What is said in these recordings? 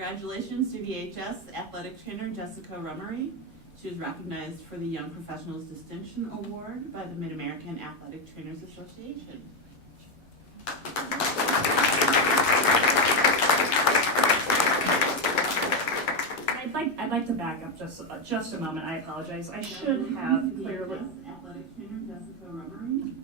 Congratulations to VHS athletic trainer Jessica Rummery. She was recognized for the Young Professionals Distinction Award by the Mid-American Athletic Trainers Association. I'd like to back up just a moment. I apologize. I should have clearly. Athletic trainer Jessica Rummery.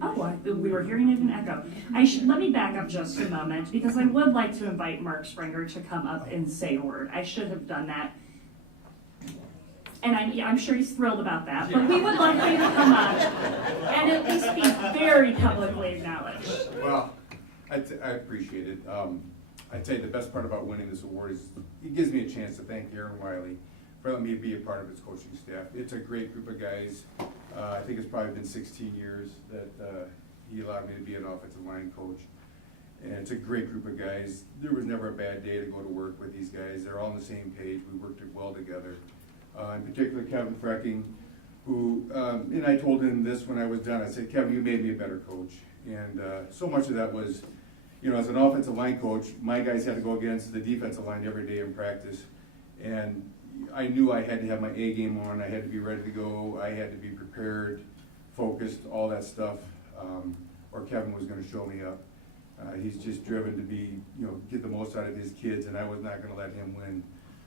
Oh, we were hearing it in echo. Let me back up just a moment because I would like to invite Mark Springer to come up and say a word. I should have done that. And I'm sure he's thrilled about that, but we would like you to come up and at least be very publicly acknowledged. Well, I appreciate it. I tell you, the best part about winning this award is it gives me a chance to thank Aaron Wiley for letting me be a part of his coaching staff. It's a great group of guys. I think it's probably been 16 years that he allowed me to be an offensive line coach. And it's a great group of guys. There was never a bad day to go to work with these guys. They're all on the same page. We worked well together. In particular, Kevin Frecking, who, and I told him this when I was done. I said, Kevin, you made me a better coach. And so much of that was, you know, as an offensive line coach, my guys had to go against the defensive line every day in practice. And I knew I had to have my A game on. I had to be ready to go. I had to be prepared, focused, all that stuff, or Kevin was going to show me up. He's just driven to be, you know, get the most out of his kids, and I was not going to let him win.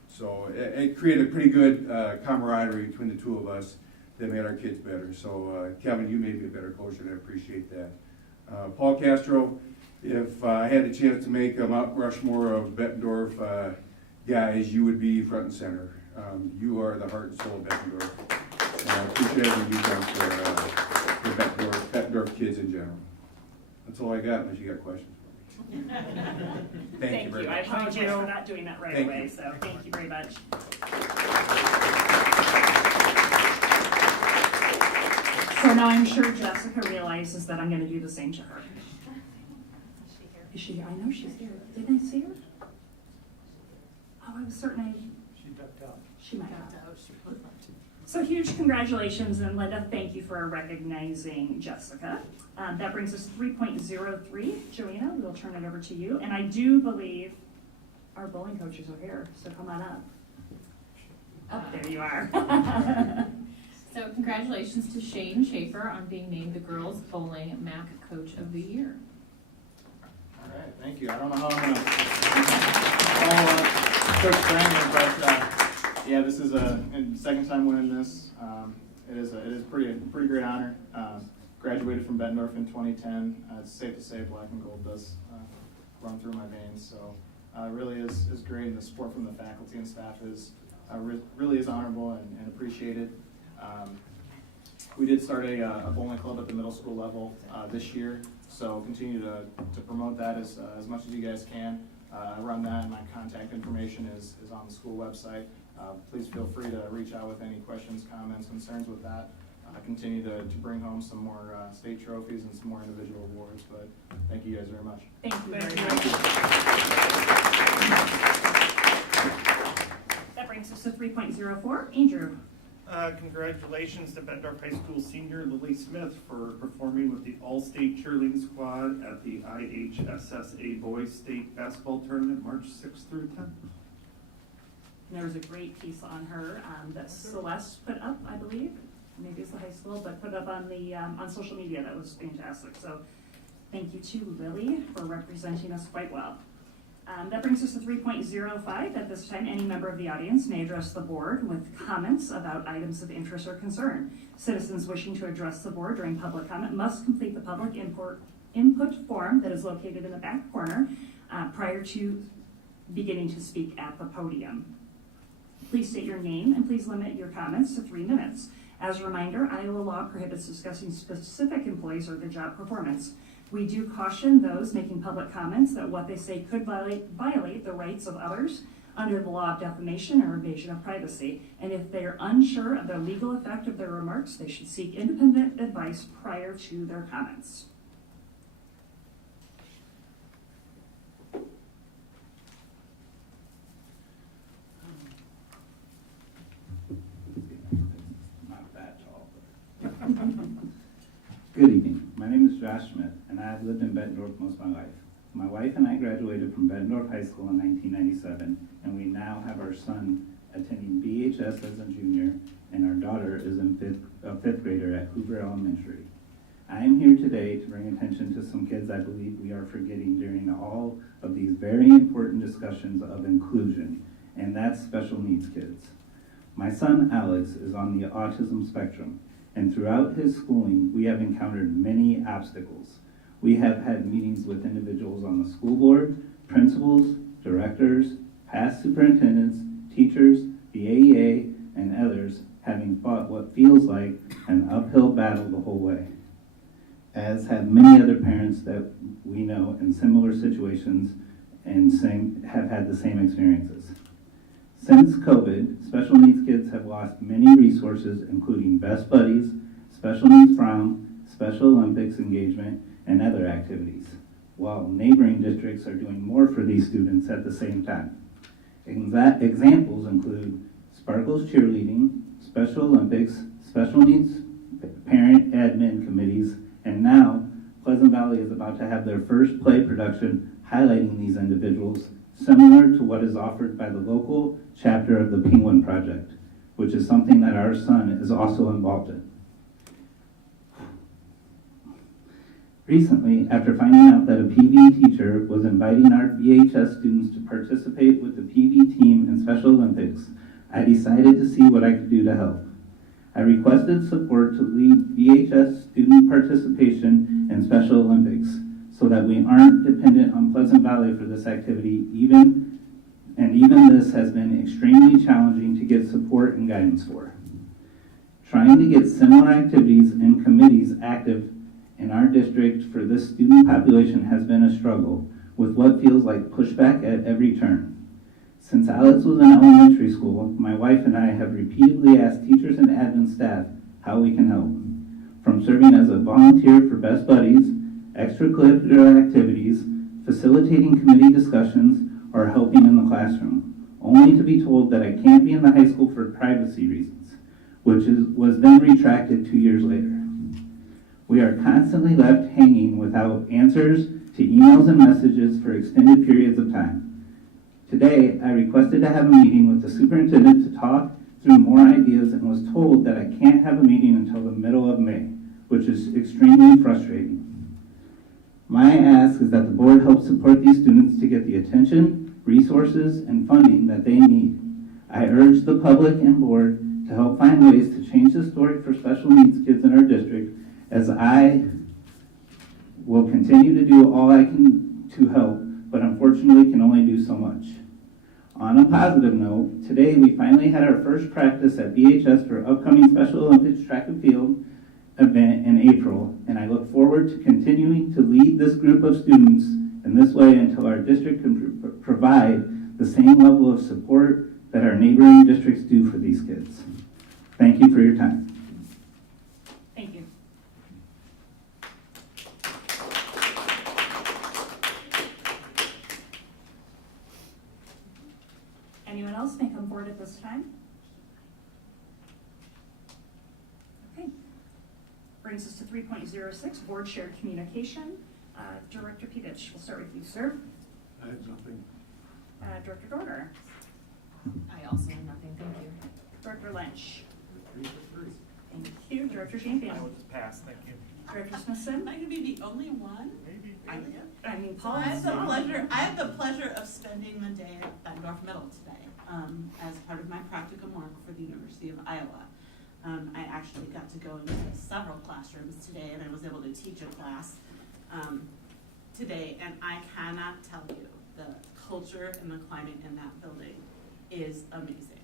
So it created a pretty good camaraderie between the two of us that made our kids better. So Kevin, you made me a better coach, and I appreciate that. Paul Castro, if I had the chance to make a Mount Rushmore of Bettendorf guys, you would be front and center. You are the heart and soul of Bettendorf. And I appreciate everything you've done for Bettendorf kids in general. That's all I got, unless you got questions for me. Thank you very much. I apologize for not doing that right away, so thank you very much. So now I'm sure Jessica realizes that I'm going to do the same to her. Is she here? I know she's here. Didn't I see her? Oh, I was certain She ducked out. she might have. So huge congratulations, and Linda, thank you for recognizing Jessica. That brings us 3.03. Joanna, we'll turn it over to you. And I do believe our bowling coaches are here, so come on up. Oh, there you are. So congratulations to Shane Schaefer on being named the Girls Bowling MAC Coach of the Year. All right, thank you. I don't know how I'm going to follow Coach Springer, but yeah, this is a second time winning this. It is a pretty great honor. Graduated from Bettendorf in 2010. It's safe to say black and gold does run through my veins. So it really is great, and the support from the faculty and staff is really is honorable and appreciated. We did start a bowling club at the middle school level this year, so continue to promote that as much as you guys can. I run that, and my contact information is on the school website. Please feel free to reach out with any questions, comments, concerns with that. Continue to bring home some more state trophies and some more individual awards, but thank you guys very much. Thank you very much. That brings us to 3.04. Andrew. Congratulations to Bettendorf High School senior Lily Smith for performing with the All-State Cheerleading Squad at the IHSSA Boys State Basketball Tournament March 6th through 10th. There was a great piece on her that Celeste put up, I believe. Maybe it's the high school, but put up on the on social media. That was fantastic. So thank you to Lily for representing us quite well. That brings us to 3.05. At this time, any member of the audience may address the board with comments about items of interest or concern. Citizens wishing to address the board during public comment must complete the public input form that is located in the back corner prior to beginning to speak at the podium. Please state your name and please limit your comments to 3 minutes. As a reminder, Iowa law prohibits discussing specific employees or their job performance. We do caution those making public comments that what they say could violate the rights of others under the law of defamation or invasion of privacy. And if they are unsure of the legal effect of their remarks, they should seek independent advice prior to their comments. Good evening. My name is Josh Smith, and I have lived in Bettendorf most of my life. My wife and I graduated from Bettendorf High School in 1997, and we now have our son attending BHS as a junior, and our daughter is a fifth grader at Hoover Elementary. I am here today to bring attention to some kids I believe we are forgetting during all of these very important discussions of inclusion, and that's special needs kids. My son Alex is on the autism spectrum, and throughout his schooling, we have encountered many obstacles. We have had meetings with individuals on the school board, principals, directors, past superintendents, teachers, the AEA, and others, having fought what feels like an uphill battle the whole way, as have many other parents that we know in similar situations and have had the same experiences. Since COVID, special needs kids have lost many resources, including Best Buddies, Special Needs Prom, Special Olympics engagement, and other activities, while neighboring districts are doing more for these students at the same time. Examples include Sparkles cheerleading, Special Olympics, special needs parent admin committees, and now Pleasant Valley is about to have their first play production highlighting these individuals, similar to what is offered by the local chapter of the Penguin Project, which is something that our son is also involved in. Recently, after finding out that a PV teacher was inviting our VHS students to participate with the PV team in Special Olympics, I decided to see what I could do to help. I requested support to lead VHS student participation in Special Olympics so that we aren't dependent on Pleasant Valley for this activity, even this has been extremely challenging to get support and guidance for. Trying to get similar activities and committees active in our district for this student population has been a struggle, with what feels like pushback at every turn. Since Alex was in elementary school, my wife and I have repeatedly asked teachers and admin staff how we can help. From serving as a volunteer for Best Buddies, extracurricular activities, facilitating committee discussions, or helping in the classroom, only to be told that I can't be in the high school for privacy reasons, which was then retracted 2 years later. We are constantly left hanging without answers to emails and messages for extended periods of time. Today, I requested to have a meeting with the superintendent to talk through more ideas and was told that I can't have a meeting until the middle of May, which is extremely frustrating. My ask is that the board help support these students to get the attention, resources, and funding that they need. I urge the public and board to help find ways to change the story for special needs kids in our district, as I will continue to do all I can to help, but unfortunately can only do so much. On a positive note, today we finally had our first practice at BHS for upcoming Special Olympics track and field event in April, and I look forward to continuing to lead this group of students in this way until our district can provide the same level of support that our neighboring districts do for these kids. Thank you for your time. Thank you. Anyone else may come forward at this time? Okay. Brings us to 3.06, Board Shared Communication. Director Petich, we'll start with you, sir. I have nothing. Director Dorner. I also have nothing, thank you. Director Lynch. Thank you. Director Champion. I will just pass, thank you. Director Smithson. Am I gonna be the only one? Maybe. I mean, So Paul. I have the pleasure of spending the day at Bettendorf Middle today, as part of my practicum work for the University of Iowa. I actually got to go into several classrooms today, and I was able to teach a class today, and I cannot tell you, the culture and the climate in that building is amazing.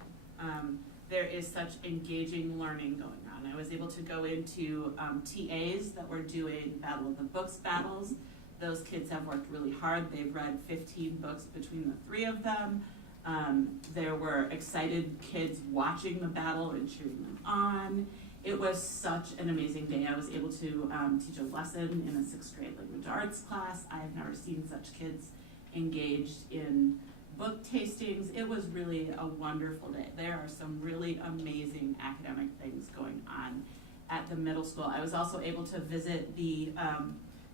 There is such engaging learning going on. I was able to go into TAs that were doing Battle of the Books battles. Those kids have worked really hard. They've read 15 books between the three of them. There were excited kids watching the battle and cheering them on. It was such an amazing day. I was able to teach a lesson in a 6th grade language arts class. I have never seen such kids engaged in book tastings. It was really a wonderful day. There are some really amazing academic things going on at the middle school. I was also able to visit the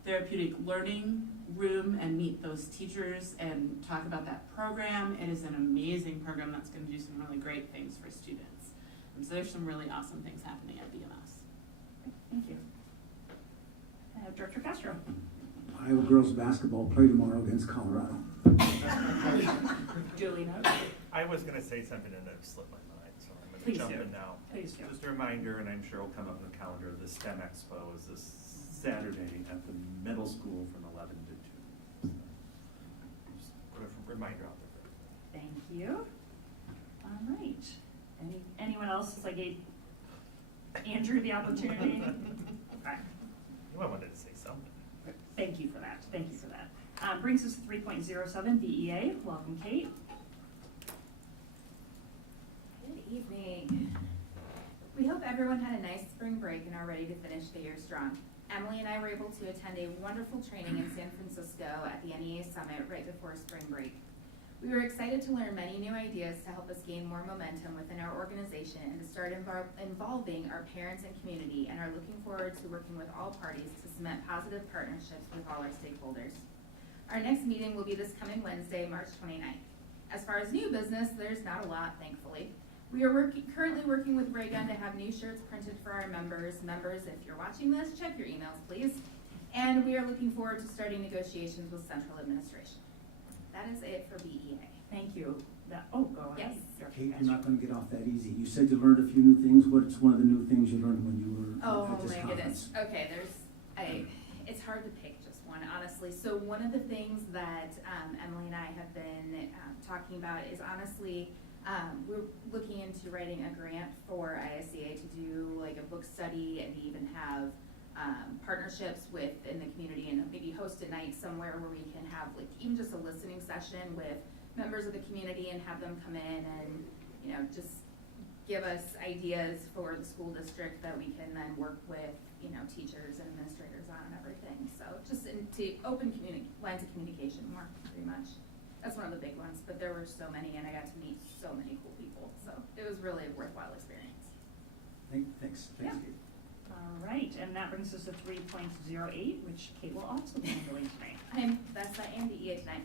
therapeutic learning room and meet those teachers and talk about that program. It is an amazing program that's going to do some really great things for students. And so there's some really awesome things happening at BMS. Thank you. Director Castro. Iowa girls basketball play tomorrow against Colorado. Julie notes. I was gonna say something and it slipped my mind, so I'm gonna Please jump do. in now. Please do. Just a reminder, and I'm sure it'll come up on the calendar, the STEM Expo is this Saturday at the middle school from 11 to 2. So, just put a reminder out there. Thank you. All right. Anyone else, since I gave Andrew the opportunity? Okay. You might wanted to say something. Thank you for that. Thank you for that. Brings us to 3.07, BEA. Welcome, Kate. Good evening. We hope everyone had a nice spring break and are ready to finish the year strong. Emily and I were able to attend a wonderful training in San Francisco at the NEA Summit right before spring break. We were excited to learn many new ideas to help us gain more momentum within our organization and to start involving our parents and community, and are looking forward to working with all parties to cement positive partnerships with all our stakeholders. Our next meeting will be this coming Wednesday, March 29th. As far as new business, there's not a lot, thankfully. We are currently working with Raygun to have new shirts printed for our members. Members, if you're watching this, check your emails, please. And we are looking forward to starting negotiations with central administration. That is it for BEA. Thank you. Oh, go ahead. Yes. Kate, you're not gonna get off that easy. You said you learned a few new things. What's one of the new things you learned when you were Oh at this my conference? goodness. Okay, it's hard to pick just one, honestly. So one of the things that Emily and I have been talking about is honestly, we're looking into writing a grant for ISCA to do like a book study and even have partnerships within the community and maybe host a night somewhere where we can have like even just a listening session with members of the community and have them come in and, you know, just give us ideas for the school district that we can then work with, you know, teachers and administrators on and everything. So just to open lines of communication more, pretty much. That's one of the big ones, but there were so many and I got to meet so many cool people. So it was really a worthwhile experience. Thanks, Yeah. Kate. All right, and that brings us to 3.08, which Kate will also be handling tonight. I'm Bessa and BEA tonight.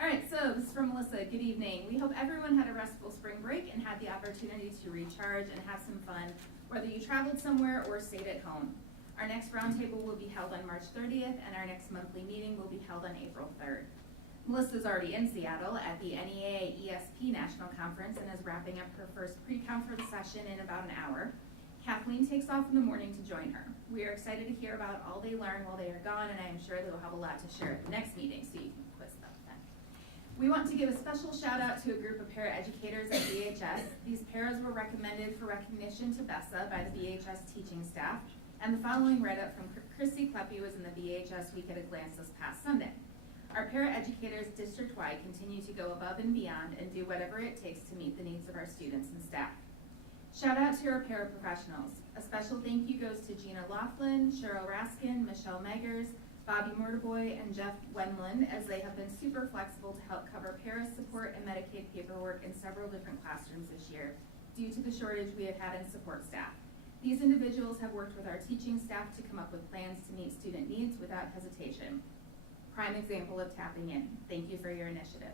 All right, so this is from Melissa. Good evening. We hope everyone had a restful spring break and had the opportunity to recharge and have some fun, whether you traveled somewhere or stayed at home. Our next roundtable will be held on March 30th, and our next monthly meeting will be held on April 3rd. Melissa's already in Seattle at the NEA ESP National Conference and is wrapping up her first pre-conference session in about an hour. Kathleen takes off in the morning to join her. We are excited to hear about all they learn while they are gone, and I am sure they will have a lot to share at the next meeting, so you can quiz them then. We want to give a special shout out to a group of paraeducators at BHS. These paras were recommended for recognition to BESA by the BHS teaching staff, and the following write-up from Christy Kleppe was in the BHS Week at a Glance this past Sunday. Our paraeducators district-wide continue to go above and beyond and do whatever it takes to meet the needs of our students and staff. Shout out to our paraprofessionals. A special thank you goes to Gina Laughlin, Cheryl Raskin, Michelle Meggers, Bobby Mortiboy, and Jeff Wenlin, as they have been super flexible to help cover para support and Medicaid paperwork in several different classrooms this year due to the shortage we have had in support staff. These individuals have worked with our teaching staff to come up with plans to meet student needs without hesitation. Prime example of tapping in. Thank you for your initiative.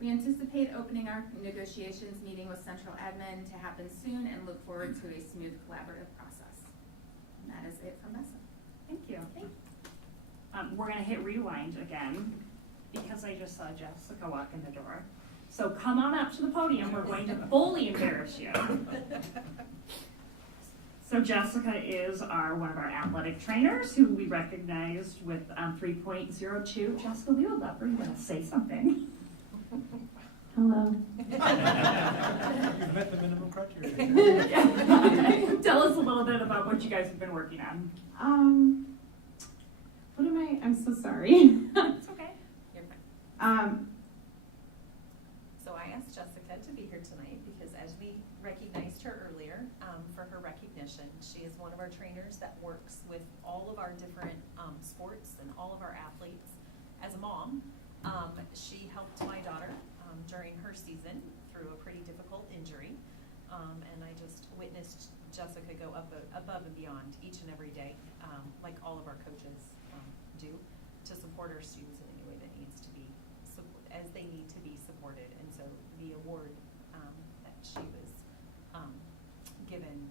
We anticipate opening our negotiations meeting with Central Admin to happen soon and look forward to a smooth collaborative process. And that is it from Mesa. Thank you. We're gonna hit rewind again because I just saw Jessica walk in the door. So come on up to the podium. We're going to fully embarrass you. So Jessica is one of our athletic trainers who we recognized with 3.02. Jessica, we would love for you to say something. Hello. You've met the minimum criteria. Tell us a little bit about what you guys have been working on. What am I? I'm so sorry. It's okay. You're fine. So I asked Jessica to be here tonight because as we recognized her earlier for her recognition, she is one of our trainers that works with all of our different sports and all of our athletes. As a mom, she helped my daughter during her season through a pretty difficult injury, and I just witnessed Jessica go above and beyond each and every day, like all of our coaches do. to support our students in any way that needs to be as they need to be supported. And so the award that she was given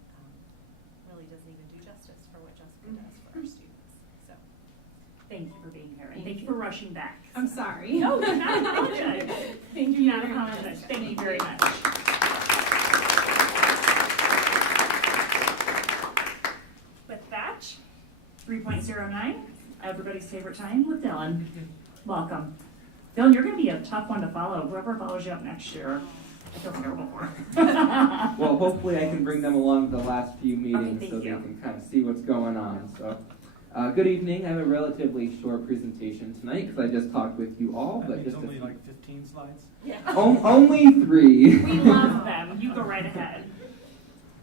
really doesn't even do justice for what Jessica does for our students. So Thank you for being here, and thank you for rushing back. I'm sorry. No, do not apologize. Thank Do you not very much. apologize. Thank you very much. With that, 3.09, everybody's favorite time with Dylan. Welcome. Dylan, you're gonna be a tough one to follow. Whoever follows you up next year, I feel terrible for. Well, hopefully I can bring them along to the last few meetings thank so they you. can kind of see what's going on. So, good evening. I have a relatively short presentation tonight because I just talked with you all, That but means just only like 15 slides? only 3. We love them. You go right ahead.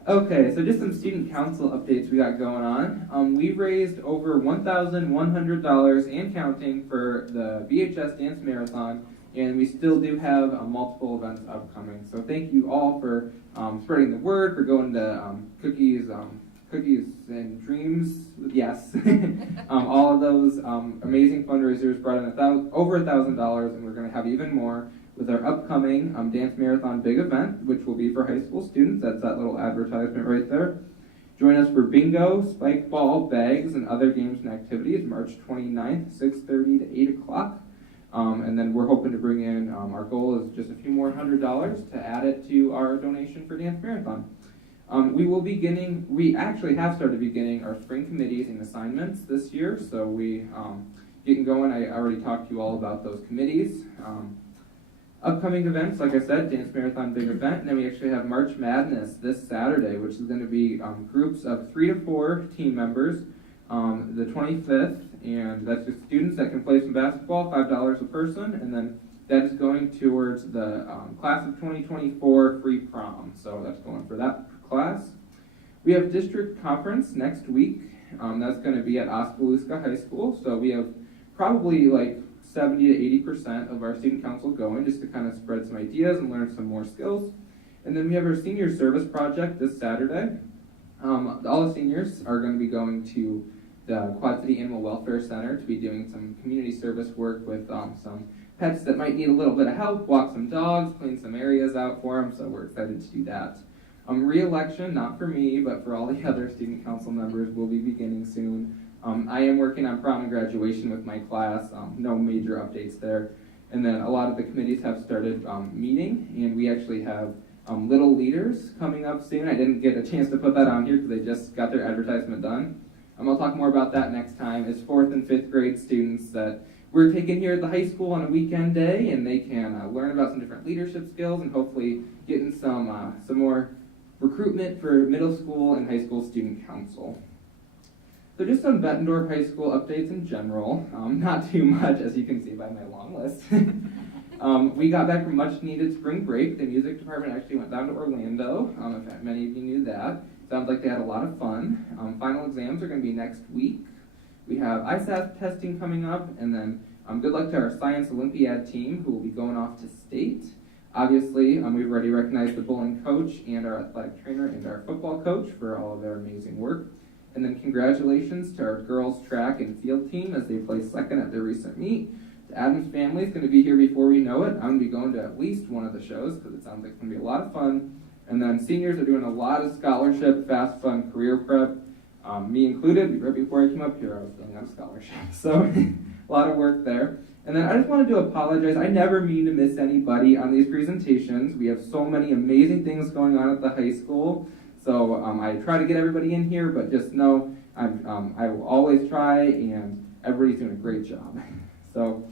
Okay, so just some student council updates we got going on. We've raised over $1,100 and counting for the VHS Dance Marathon, and we still do have multiple events upcoming. So thank you all for spreading the word, for going to Cookies and Dreams. Yes, all of those amazing fundraisers brought in over $1,000, and we're going to have even more with our upcoming Dance Marathon big event, which will be for high school students. That's that little advertisement right there. Join us for bingo, spike ball, bags, and other games and activities, March 29th, 6:30 to 8 o'clock. And then we're hoping to bring in, our goal is just a few more $100 to add it to our donation for Dance Marathon. We actually have started beginning our spring committees and assignments this year, so we getting going. I already talked to you all about those committees. Upcoming events, like I said, Dance Marathon big event, and then we actually have March Madness this Saturday, which is going to be groups of 3 to 4 team members, the 25th, and that's just students that can play some basketball, $5 a person, and then that is going towards the class of 2024 free prom, so that's going for that class. We have district conference next week. That's going to be at Oskaloosa High School, so we have probably like 70 to 80% of our student council going just to kind of spread some ideas and learn some more skills. And then we have our senior service project this Saturday. All the seniors are going to be going to the Quad City Animal Welfare Center to be doing some community service work with some pets that might need a little bit of help, walk some dogs, clean some areas out for them, so we're excited to do that. Re-election, not for me, but for all the other student council members, will be beginning soon. I am working on prom and graduation with my class, no major updates there. And then a lot of the committees have started meeting, and we actually have Little Leaders coming up soon. I didn't get a chance to put that on here because they just got their advertisement done. I'll talk more about that next time. It's 4th and 5th grade students that we're taking here at the high school on a weekend day, and they can learn about some different leadership skills and hopefully getting some more recruitment for middle school and high school student council. So just some Bettendorf High School updates in general, not too much as you can see by my long list. We got back from much needed spring break. The music department actually went down to Orlando, if many of you knew that. Sounds like they had a lot of fun. Final exams are going to be next week. We have ISAT testing coming up, and then good luck to our Science Olympiad team who will be going off to state. Obviously, we've already recognized the bowling coach and our athletic trainer and our football coach for all of their amazing work. And then congratulations to our girls track and field team as they placed second at their recent meet. The Adams family is going to be here before we know it. I'm going to be going to at least one of the shows because it sounds like it's going to be a lot of fun. And then seniors are doing a lot of scholarship, fast, fun career prep. Me included, right before I came up here, I was filling out a scholarship. So a lot of work there. And then I just wanted to apologize. I never mean to miss anybody on these presentations. We have so many amazing things going on at the high school. So I try to get everybody in here, but just know I will always try, and everybody's doing a great job. So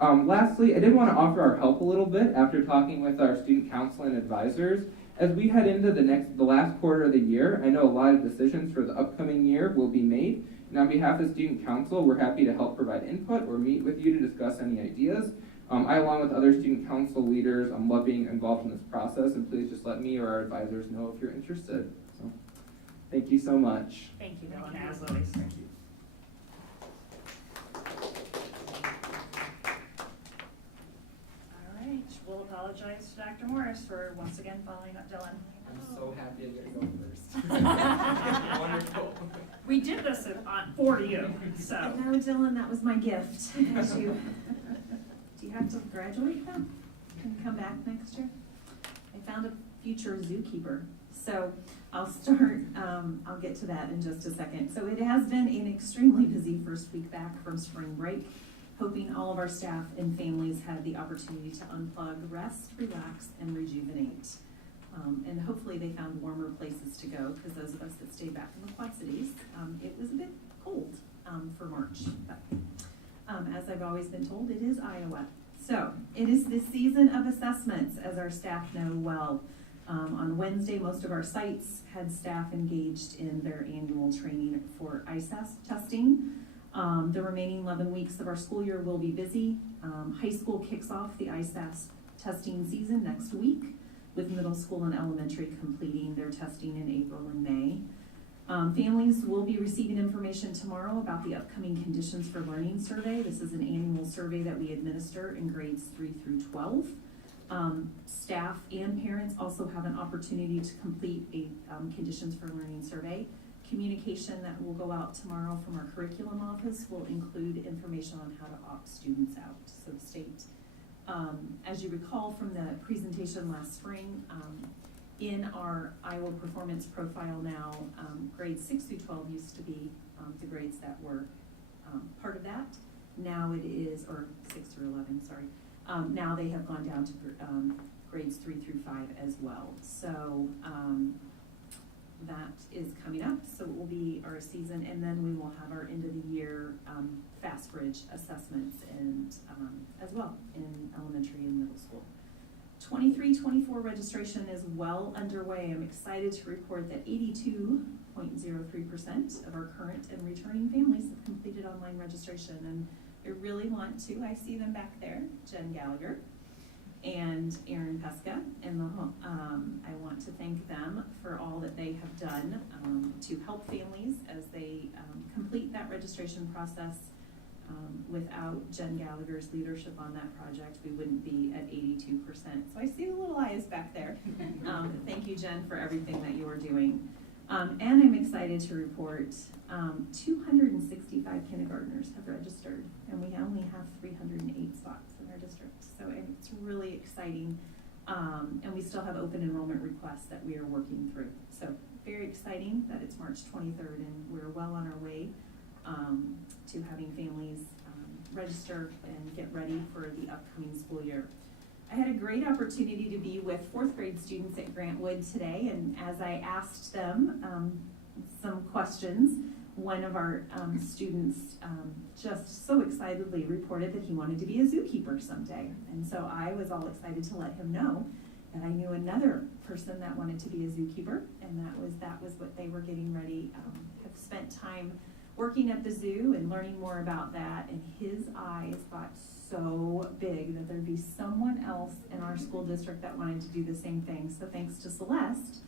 lastly, I did want to offer our help a little bit after talking with our student council and advisors. As we head into the last quarter of the year, I know a lot of decisions for the upcoming year will be made. And on behalf of the student council, we're happy to help provide input or meet with you to discuss any ideas. I, along with other student council leaders, love being involved in this process, and please just let me or our advisors know if you're interested. So, thank you so much. Thank you, Dylan, as always. Thank you. All right, we'll will apologize to Dr. Morris for once again following up Dylan. I'm so happy I get to go first. Wonderful. We did this for you, so. No, Dylan, that was my gift. Do you have to graduate then? Can you come back next year? I found a future zookeeper. So I'll start, I'll get to that in just a second. So it has been an extremely busy first week back from spring break. Hoping all of our staff and families had the opportunity to unplug, rest, relax, and rejuvenate. And hopefully they found warmer places to go, because those of us that stayed back in the Quad Cities, it was a bit cold for March. But as I've always been told, it is Iowa. So it is the season of assessments, as our staff know well. On Wednesday, most of our sites had staff engaged in their annual training for ISAS testing. The remaining 11 weeks of our school year will be busy. High school kicks off the ISAS testing season next week, with middle school and elementary completing their testing in April and May. Families will be receiving information tomorrow about the upcoming Conditions for Learning survey. This is an annual survey that we administer in grades 3 through 12. Staff and parents also have an opportunity to complete a Conditions for Learning survey. Communication that will go out tomorrow from our curriculum office will include information on how to opt students out, so state. As you recall from the presentation last spring, in our Iowa Performance Profile now, grades 6 through 12 used to be the grades that were part of that. Now it is, or 6 through 11, sorry. Now they have gone down to grades 3 through 5 as well. So that is coming up, so it will be our season, and then we will have our end of the year Fast Bridge assessments and as well in elementary and middle school. 23-24 registration is well underway. I'm excited to report that 82.03% of our current and returning families have completed online registration, and I really want to, I see them back there, Jen Gallagher and Erin Pesca, and I want to thank them for all that they have done to help families as they complete that registration process. Without Jen Gallagher's leadership on that project, we wouldn't be at 82%. So I see the little eyes back there. Thank you, Jen, for everything that you are doing. And I'm excited to report 265 kindergartners have registered, and we only have 308 spots in our district. So it's really exciting. And we still have open enrollment requests that we are working through. So very exciting that it's March 23rd and we're well on our way to having families register and get ready for the upcoming school year. I had a great opportunity to be with 4th grade students at Grantwood today, and as I asked them some questions, one of our students just so excitedly reported that he wanted to be a zookeeper someday. And so I was all excited to let him know that I knew another person that wanted to be a zookeeper, and that was what they were getting ready, have spent time working at the zoo and learning more about that, and his eyes got so big that there'd be someone else in our school district that wanted to do the same thing. So thanks to Celeste,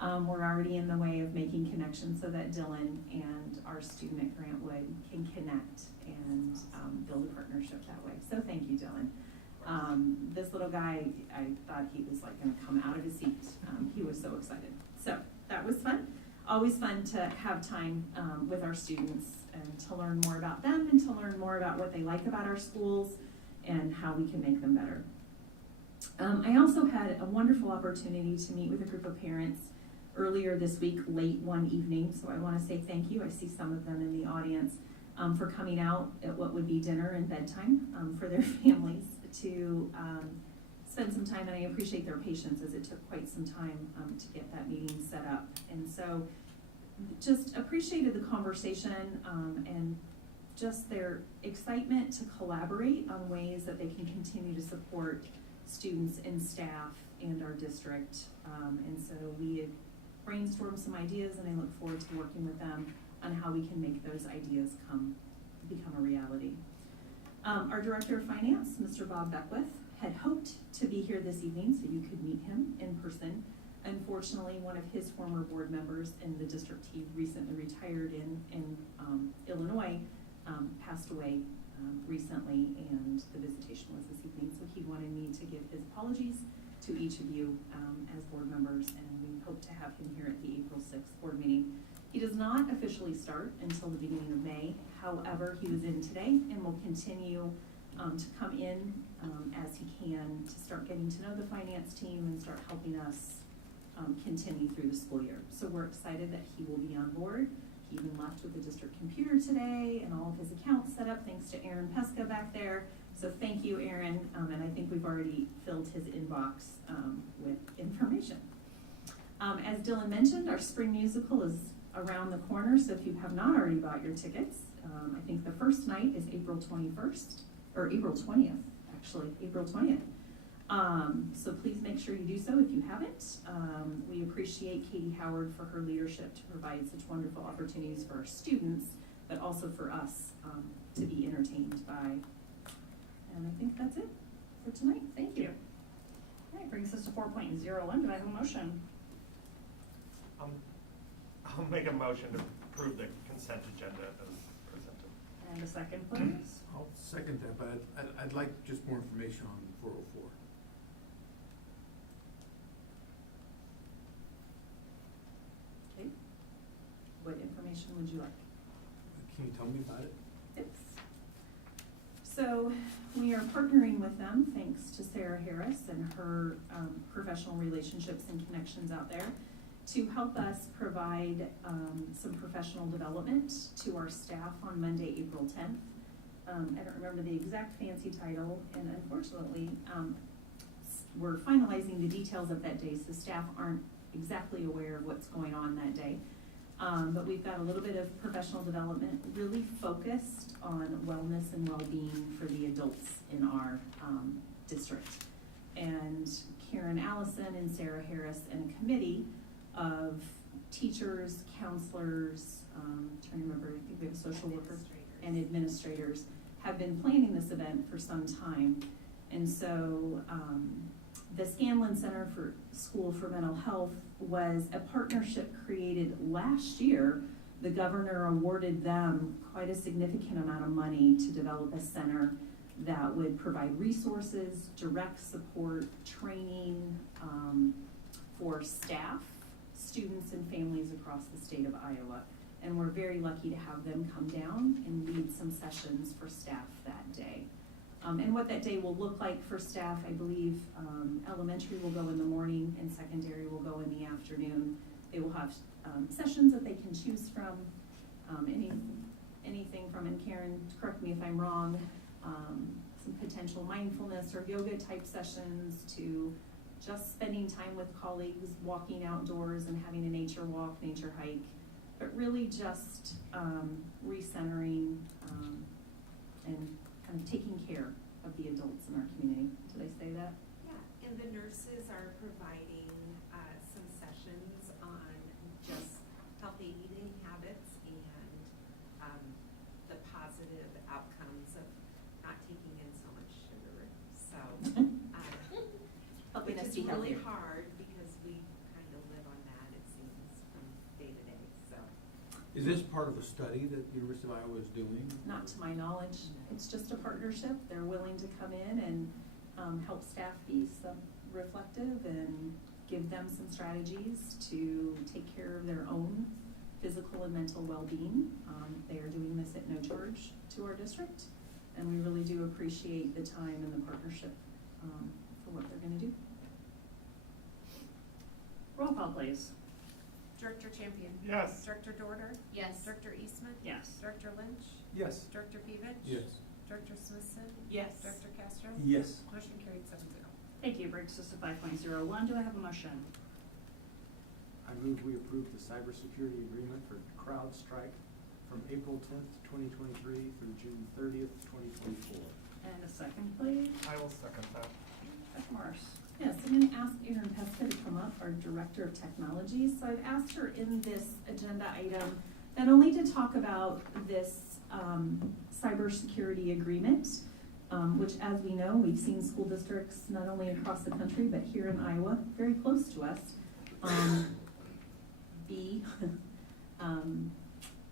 we're already in the way of making connections so that Dylan and our student at Grantwood can connect and build a partnership that way. So thank you, Dylan. This little guy, I thought he was like gonna come out of his seat. He was so excited. So that was fun. Always fun to have time with our students and to learn more about them and to learn more about what they like about our schools and how we can make them better. I also had a wonderful opportunity to meet with a group of parents earlier this week, late one evening. So I want to say thank you. I see some of them in the audience for coming out at what would be dinner and bedtime for their families to spend some time, and I appreciate their patience as it took quite some time to get that meeting set up. And so just appreciated the conversation and just their excitement to collaborate on ways that they can continue to support students and staff and our district. And so we had brainstormed some ideas, and I look forward to working with them on how we can make those ideas become a reality. Our Director of Finance, Mr. Bob Beckwith, had hoped to be here this evening so you could meet him in person. Unfortunately, one of his former board members in the district he recently retired in Illinois passed away recently, and the visitation was this evening, so he wanted me to give his apologies to each of you as board members, and we hope to have him here at the April 6th board meeting. He does not officially start until the beginning of May. However, he was in today and will continue to come in as he can to start getting to know the finance team and start helping us continue through the school year. So we're excited that he will be on board. He even left with the district computer today and all of his accounts set up, thanks to Aaron Pesca back there. So thank you, Aaron, and I think we've already filled his inbox with information. As Dylan mentioned, our spring musical is around the corner, so if you have not already bought your tickets, I think the first night is April 21st, or April 20th, actually, April 20th. So please make sure you do so if you haven't. We appreciate Katie Howard for her leadership to provide such wonderful opportunities for our students, but also for us to be entertained by. And I think that's it for tonight. Thank you. All right, brings us to 4.01. Do I have a motion? I'll make a motion to approve the consent agenda as presented. And a second, please. I'll second that, but I'd like just more information on 404. Okay. What information would you like? Can you tell me about it? Yes. So we are partnering with them, thanks to Sarah Harris and her professional relationships and connections out there, to help us provide some professional development to our staff on Monday, April 10th. I don't remember the exact fancy title, and unfortunately, we're finalizing the details of that day, so staff aren't exactly aware of what's going on that day. But we've got a little bit of professional development really focused on wellness and well-being for the adults in our district. And Karen Allison and Sarah Harris and a committee of teachers, counselors, trying to remember, I think we have a social worker, and administrators have been planning this event for some time. And so the Scanlon Center for School for Mental Health was a partnership created last year. The governor awarded them quite a significant amount of money to develop a center that would provide resources, direct support, training for staff, students, and families across the state of Iowa. And we're very lucky to have them come down and lead some sessions for staff that day. And what that day will look like for staff, I believe elementary will go in the morning and secondary will go in the afternoon. They will have sessions that they can choose from, anything from, and Karen, correct me if I'm wrong, some potential mindfulness or yoga type sessions to just spending time with colleagues, walking outdoors and having a nature walk, nature hike, but really just recentering and kind of taking care of the adults in our community. Did I say that? Yeah, and the nurses are providing some sessions on just healthy eating habits and the positive outcomes of not taking in so much sugar. So, Helping which us is be really healthier. hard because we kind of live on that, it seems, from day to day. So. Is this part of a study that the University of Iowa is doing? Not to my knowledge. It's just a partnership. They're willing to come in and help staff be some reflective and give them some strategies to take care of their own physical and mental well-being. They are doing this at no charge to our district, and we really do appreciate the time and the partnership for what they're going to do. Roll call, please. Director Champion? Yes. Director Dorder? Yes. Director Eastman? Yes. Director Lynch? Yes. Director Pevich? Yes. Director Smithson? Yes. Director Castro? Yes. Motion carried 7-0. Thank you. Brings us to 5.01. Do I have a motion? I move we approve the cybersecurity agreement for CrowdStrike from April 10th, 2023 through June 30th, 2024. And a second, please. I will second that. Dr. Morris. Yes, I'm going to ask Erin Pesca to come up, our Director of Technology. So I've asked her in this agenda item not only to talk about this cybersecurity agreement, which, as we know, we've seen school districts not only across the country but here in Iowa, very close to us, be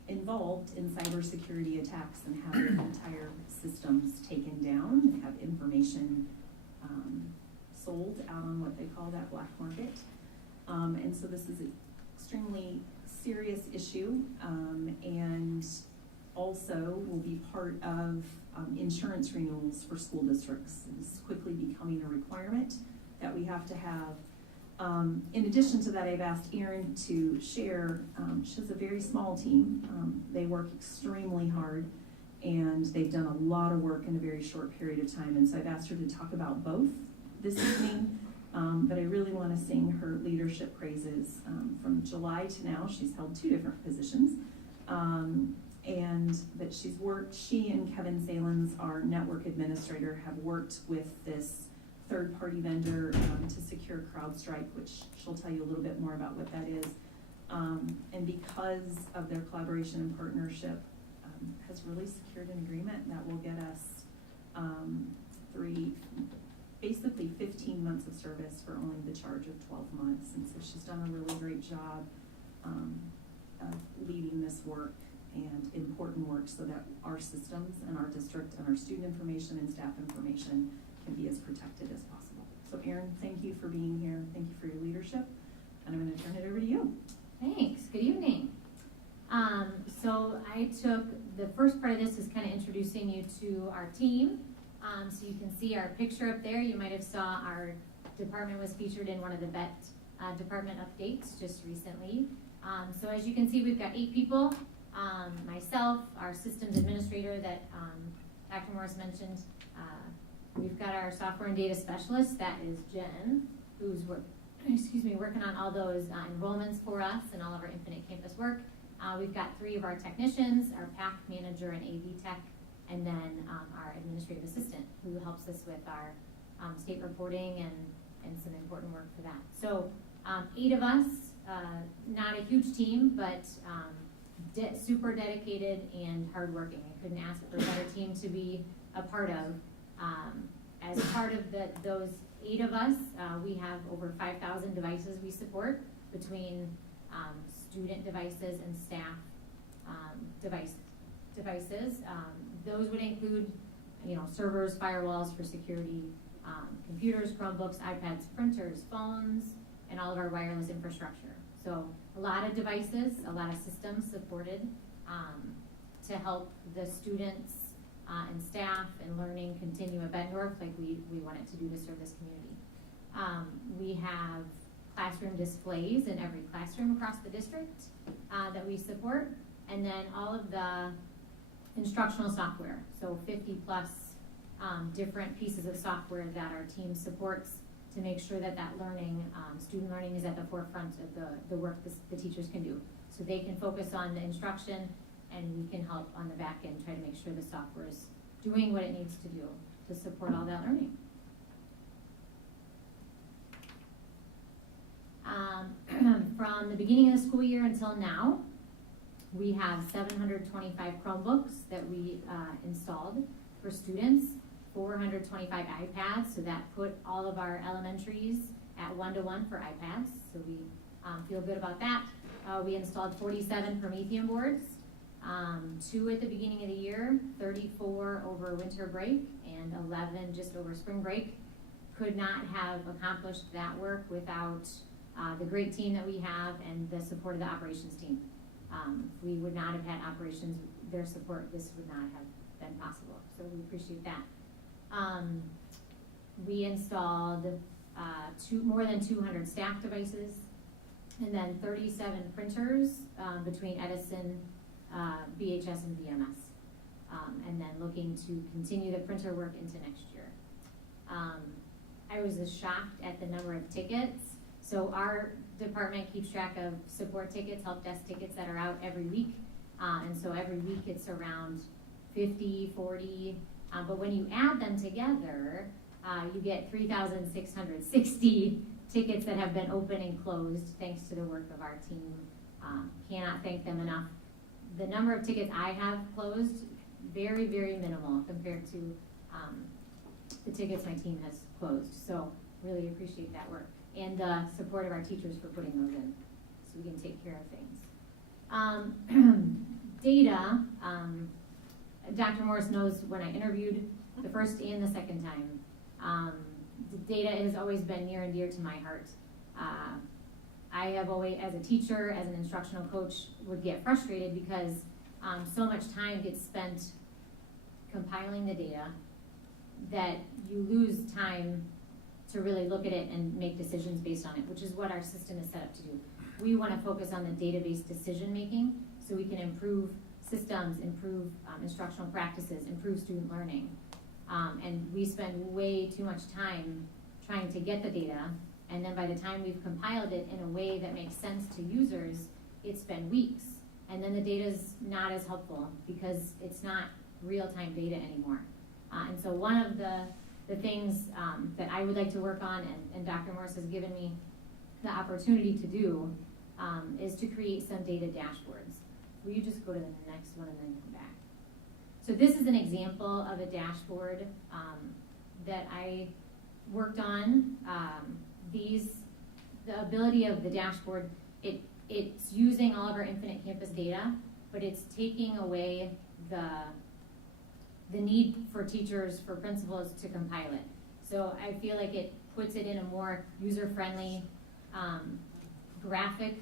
involved in cybersecurity attacks and have their entire systems taken down. They have information sold out on what they call that black market. And so this is an extremely serious issue, and also will be part of insurance renewals for school districts. It's quickly becoming a requirement that we have to have. In addition to that, I've asked Erin to share. She has a very small team. They work extremely hard, and they've done a lot of work in a very short period of time. And so I've asked her to talk about both this evening, but I really want to sing her leadership praises. From July to now, she's held 2 different positions. And that she and Kevin Salins, our network administrator, have worked with this third-party vendor to secure CrowdStrike, which she'll tell you a little bit more about what that is. And because of their collaboration and partnership, has really secured an agreement that will get us basically 15 months of service for only the charge of 12 months. And so she's done a really great job of leading this work and important work so that our systems and our district and our student information and staff information can be as protected as possible. So Erin, thank you for being here. Thank you for your leadership. And I'm going to turn it over to you. Thanks. Good evening. So I took, the first part of this is kind of introducing you to our team. So you can see our picture up there. You might have saw our department was featured in one of the Bett department updates just recently. So as you can see, we've got 8 people. Myself, our systems administrator that Dr. Morris mentioned. We've got our software and data specialist, that is Jen, who's working on all those enrollments for us and all of our Infinite Campus work. We've got 3 of our technicians, our PAC manager and AV tech, and then our administrative assistant who helps us with our state reporting and some important work for that. So 8 of us, not a huge team, but super dedicated and hardworking. I couldn't ask for a better team to be a part of. As part of those 8 of us, we have over 5,000 devices we support between student devices and staff devices. Those would include, servers, firewalls for security, computers, Chromebooks, iPads, printers, phones, and all of our wireless infrastructure. So a lot of devices, a lot of systems supported to help the students and staff and learning continue at Bettendorf like we want it to do to serve this community. We have classroom displays in every classroom across the district that we support, and then all of the instructional software, so 50 plus different pieces of software that our team supports to make sure that learning, student learning is at the forefront of the work the teachers can do. So they can focus on the instruction, and we can help on the back end try to make sure the software is doing what it needs to do to support all that learning. From the beginning of the school year until now, we have 725 Chromebooks that we installed for students, 425 iPads, so that put all of our elementaries at 1-to-1 for iPads, so we feel good about that. We installed 47 Promethean boards, 2 at the beginning of the year, 34 over winter break, and 11 just over spring break. Could not have accomplished that work without the great team that we have and the support of the operations team. If we would not have had operations, their support, this would not have been possible, so we appreciate that. We installed more than 200 staff devices, and then 37 printers between Edison, BHS, and VMS, and then looking to continue the printer work into next year. I was shocked at the number of tickets. So our department keeps track of support tickets, help desk tickets that are out every week, and so every week it's around 50, 40, but when you add them together, you get 3,660 tickets that have been open and closed thanks to the work of our team. Cannot thank them enough. The number of tickets I have closed, very, very minimal compared to the tickets my team has closed. So really appreciate that work and the support of our teachers for putting those in so we can take care of things. Data, Dr. Morris knows when I interviewed the first and the second time, the data has always been near and dear to my heart. I have always, as a teacher, as an instructional coach, would get frustrated because so much time gets spent compiling the data that you lose time to really look at it and make decisions based on it, which is what our system is set up to do. We want to focus on the database decision making so we can improve systems, improve instructional practices, improve student learning. And we spend way too much time trying to get the data, and then by the time we've compiled it in a way that makes sense to users, it's been weeks. And then the data's not as helpful because it's not real-time data anymore. And so one of the things that I would like to work on, and Dr. Morris has given me the opportunity to do, is to create some data dashboards. Will you just go to the next one and then come back? So this is an example of a dashboard that I worked on. The ability of the dashboard, it's using all of our Infinite Campus data, but it's taking away the need for teachers, for principals to compile it. So I feel like it puts it in a more user-friendly graphic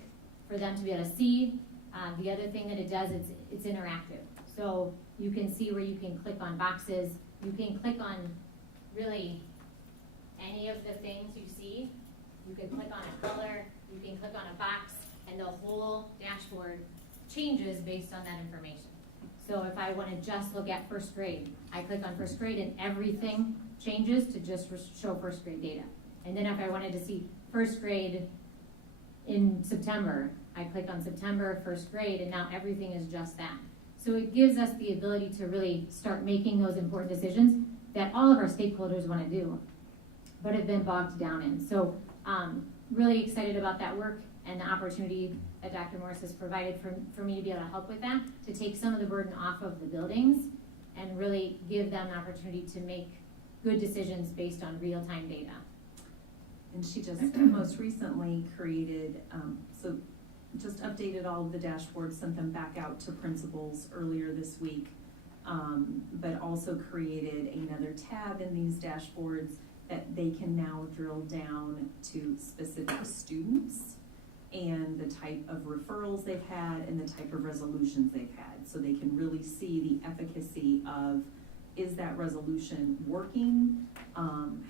for them to be able to see. The other thing that it does, it's interactive. So you can see where you can click on boxes. You can click on really any of the things you see. You can click on a color, you can click on a box, and the whole dashboard changes based on that information. So if I want to just look at first grade, I click on first grade and everything changes to just show first grade data. And then if I wanted to see first grade in September, I click on September, first grade, and now everything is just that. So it gives us the ability to really start making those important decisions that all of our stakeholders want to do, but have been bogged down in. So really excited about that work and the opportunity that Dr. Morris has provided for me to be able to help with that, to take some of the burden off of the buildings and really give them an opportunity to make good decisions based on real-time data. And she just most recently created, so just updated all of the dashboards, sent them back out to principals earlier this week, but also created another tab in these dashboards that they can now drill down to specific students and the type of referrals they've had and the type of resolutions they've had. So they can really see the efficacy of, is that resolution working?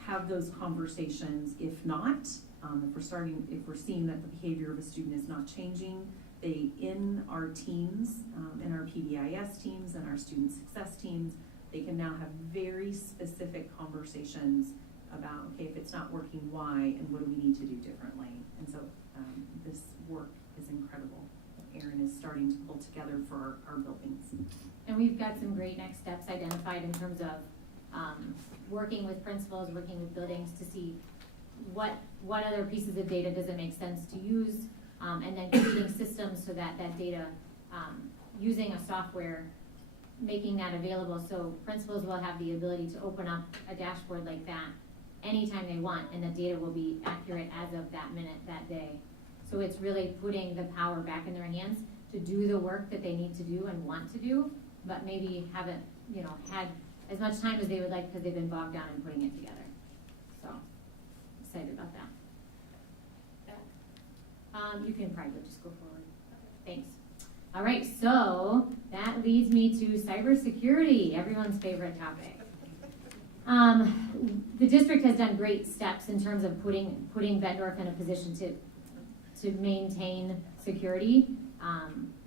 Have those conversations. If not, if we're seeing that the behavior of a student is not changing, they, in our teams, in our PBIS teams and our student success teams, they can now have very specific conversations about, okay, if it's not working, why, and what do we need to do differently? And so this work is incredible. Erin is starting to pull together for our buildings. And we've got some great next steps identified in terms of working with principals, working with buildings to see what other pieces of data does it make sense to use, and then creating systems so that that data, using a software, making that available so principals will have the ability to open up a dashboard like that anytime they want, and the data will be accurate as of that minute, that day. So it's really putting the power back in their hands to do the work that they need to do and want to do, but maybe haven't, had as much time as they would like because they've been bogged down in putting it together. So, excited about that. You can probably just go forward. Thanks. All right, so that leads me to cybersecurity, everyone's favorite topic. The district has done great steps in terms of putting Bettendorf in a position to maintain security.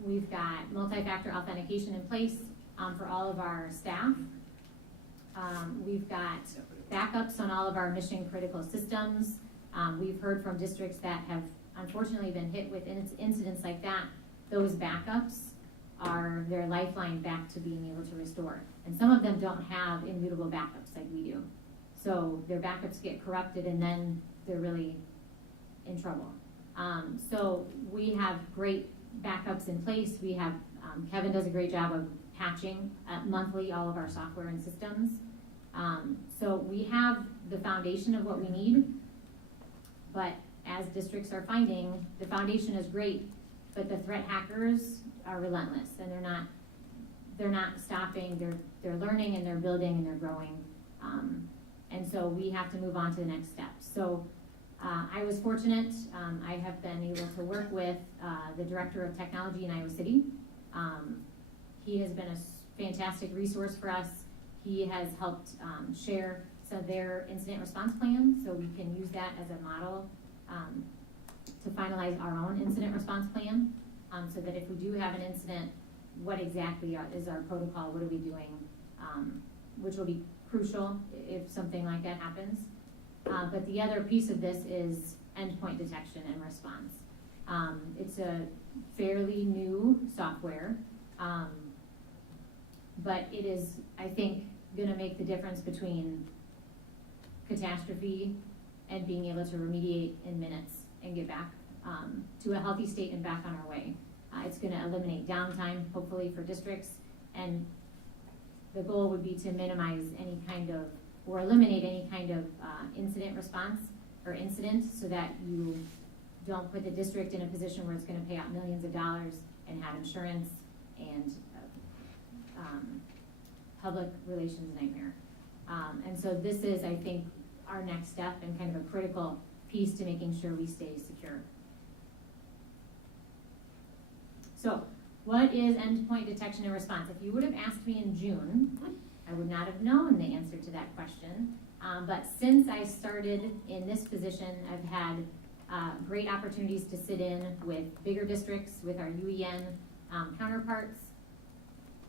We've got multi-factor authentication in place for all of our staff. We've got backups on all of our mission critical systems. We've heard from districts that have unfortunately been hit with incidents like that. Those backups are their lifeline back to being able to restore. And some of them don't have immutable backups like we do. So their backups get corrupted and then they're really in trouble. So we have great backups in place. We have, Kevin does a great job of patching monthly all of our software and systems. So we have the foundation of what we need, but as districts are finding, the foundation is great, but the threat hackers are relentless and they're not stopping, they're learning and they're building and they're growing. And so we have to move on to the next step. So I was fortunate, I have been able to work with the Director of Technology in Iowa City. He has been a fantastic resource for us. He has helped share some of their incident response plans, so we can use that as a model to finalize our own incident response plan, so that if we do have an incident, what exactly is our protocol, what are we doing, which will be crucial if something like that happens. But the other piece of this is endpoint detection and response. It's a fairly new software, but it is, I think, gonna make the difference between catastrophe and being able to remediate in minutes and get back to a healthy state and back on our way. It's gonna eliminate downtime, hopefully, for districts, and the goal would be to minimize any kind of, or eliminate any kind of incident response or incident, so that you don't put the district in a position where it's gonna pay out millions of dollars and have insurance and public relations nightmare. And so this is, I think, our next step and kind of a critical piece to making sure we stay secure. So, what is endpoint detection and response? If you would have asked me in June, I would not have known the answer to that question. But since I started in this position, I've had great opportunities to sit in with bigger districts, with our UEN counterparts,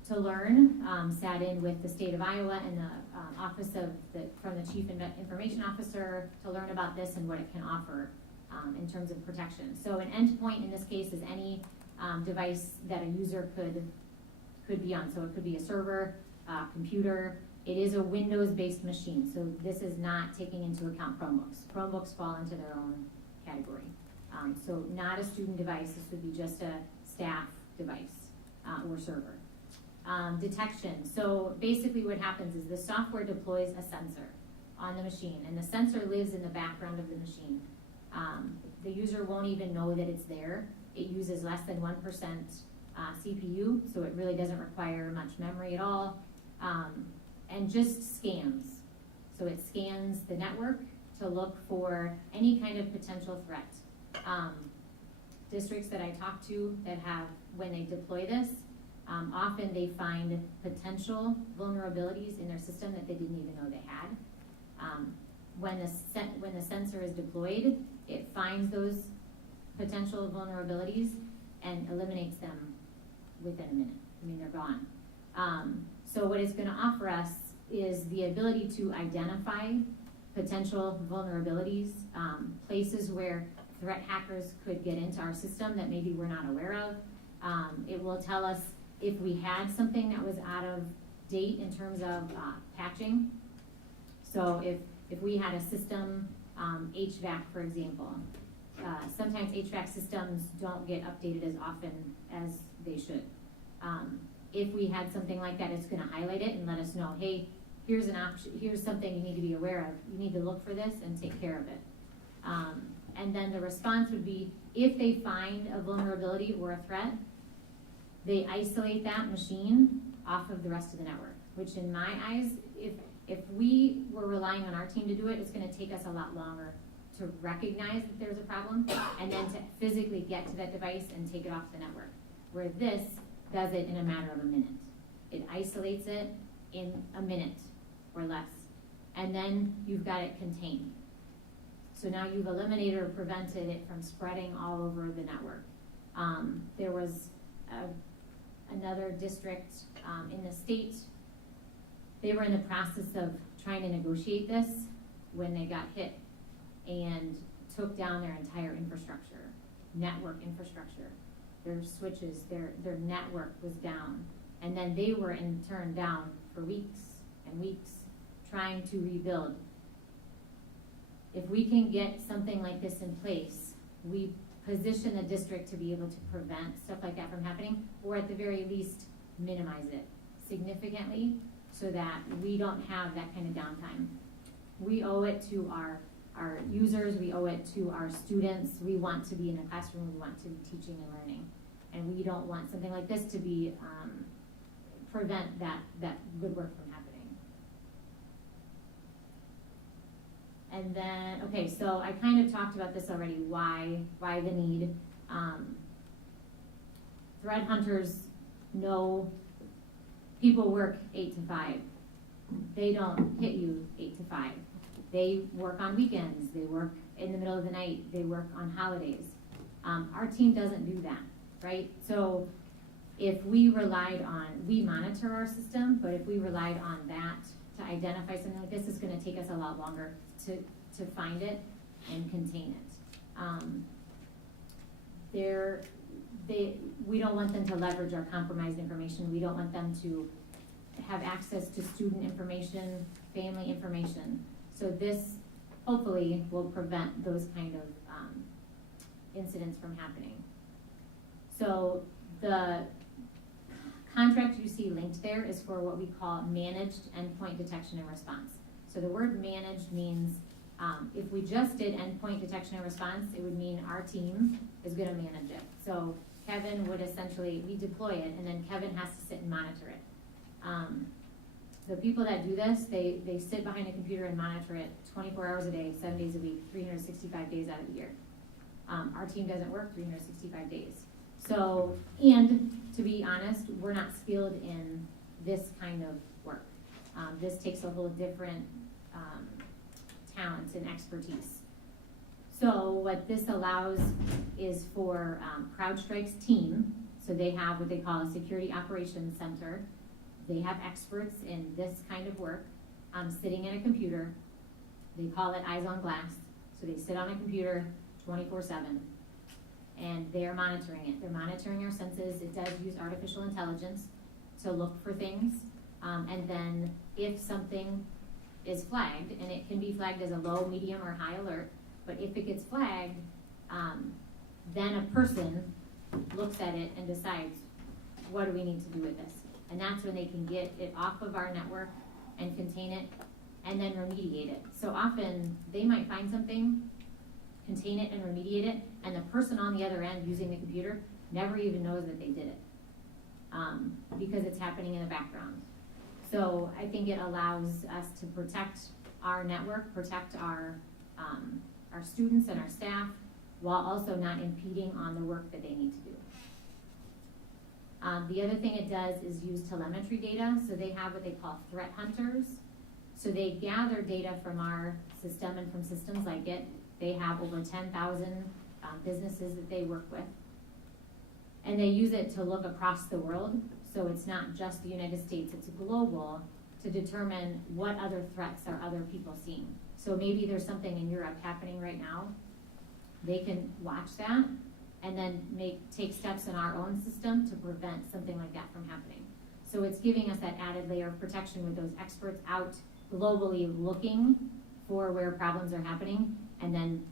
to learn. Sat in with the state of Iowa and the office of from the Chief Information Officer to learn about this and what it can offer in terms of protection. So an endpoint in this case is any device that a user could be on. So it could be a server, computer. It is a Windows-based machine, so this is not taking into account Chromebooks. Chromebooks fall into their own category. So not a student device, this would be just a staff device or server. Detection, so basically what happens is the software deploys a sensor on the machine, and the sensor lives in the background of the machine. The user won't even know that it's there. It uses less than 1% CPU, so it really doesn't require much memory at all, and just scans. So it scans the network to look for any kind of potential threat. Districts that I talk to that have, when they deploy this, often they find potential vulnerabilities in their system that they didn't even know they had. When the sensor is deployed, it finds those potential vulnerabilities and eliminates them within a minute. I mean, they're gone. So what it's gonna offer us is the ability to identify potential vulnerabilities, places where threat hackers could get into our system that maybe we're not aware of. It will tell us if we had something that was out of date in terms of patching. So if we had a system, HVAC for example, sometimes HVAC systems don't get updated as often as they should. If we had something like that, it's gonna highlight it and let us know, hey, here's an option, here's something you need to be aware of. You need to look for this and take care of it. And then the response would be, if they find a vulnerability or a threat, they isolate that machine off of the rest of the network, which in my eyes, if we were relying on our team to do it, it's gonna take us a lot longer to recognize that there's a problem and then to physically get to that device and take it off the network. Where this does it in a matter of a minute. It isolates it in a minute or less. And then you've got it contained. So now you've eliminated or prevented it from spreading all over the network. There was another district in the state. They were in the process of trying to negotiate this when they got hit and took down their entire infrastructure, network infrastructure. Their switches, their network was down. And then they were in turn down for weeks and weeks trying to rebuild. If we can get something like this in place, we position the district to be able to prevent stuff like that from happening, or at the very least, minimize it significantly so that we don't have that kind of downtime. We owe it to our users, we owe it to our students. We want to be in the classroom, we want to be teaching and learning. And we don't want something like this to be prevent that good work from happening. And then, okay, so I kind of talked about this already, why the need. Threat hunters know people work 8 to 5. They don't hit you 8 to 5. They work on weekends, they work in the middle of the night, they work on holidays. Our team doesn't do that, right? So if we relied on, we monitor our system, but if we relied on that to identify something like this, it's gonna take us a lot longer to find it and contain it. We don't want them to leverage our compromised information. We don't want them to have access to student information, family information. So this hopefully will prevent those kind of incidents from happening. So the contract you see linked there is for what we call managed endpoint detection and response. So the word managed means if we just did endpoint detection and response, it would mean our team is gonna manage it. So Kevin would essentially, we deploy it, and then Kevin has to sit and monitor it. The people that do this, they sit behind a computer and monitor it 24 hours a day, 7 days a week, 365 days out of the year. Our team doesn't work 365 days. So, and to be honest, we're not skilled in this kind of work. This takes a whole different talent and expertise. So what this allows is for CrowdStrike's team, so they have what they call a security operations center. They have experts in this kind of work, sitting in a computer. They call it eyes on glass. So they sit on a computer 24/7, and they're monitoring it. They're monitoring our senses. It does use artificial intelligence to look for things. And then if something is flagged, and it can be flagged as a low, medium, or high alert, but if it gets flagged, then a person looks at it and decides, what do we need to do with this? And that's when they can get it off of our network and contain it, and then remediate it. So often, they might find something, contain it and remediate it, and the person on the other end using the computer never even knows that they did it, because it's happening in the background. So I think it allows us to protect our network, protect our students and our staff, while also not impeding on the work that they need to do. The other thing it does is use telemetry data. So they have what they call threat hunters. So they gather data from our system and from systems like it. They have over 10,000 businesses that they work with. And they use it to look across the world. So it's not just the United States, it's global, to determine what other threats are other people seeing. So maybe there's something in Europe happening right now. They can watch that and then take steps in our own system to prevent something like that from happening. So it's giving us that added layer of protection with those experts out globally looking for where problems are happening, and then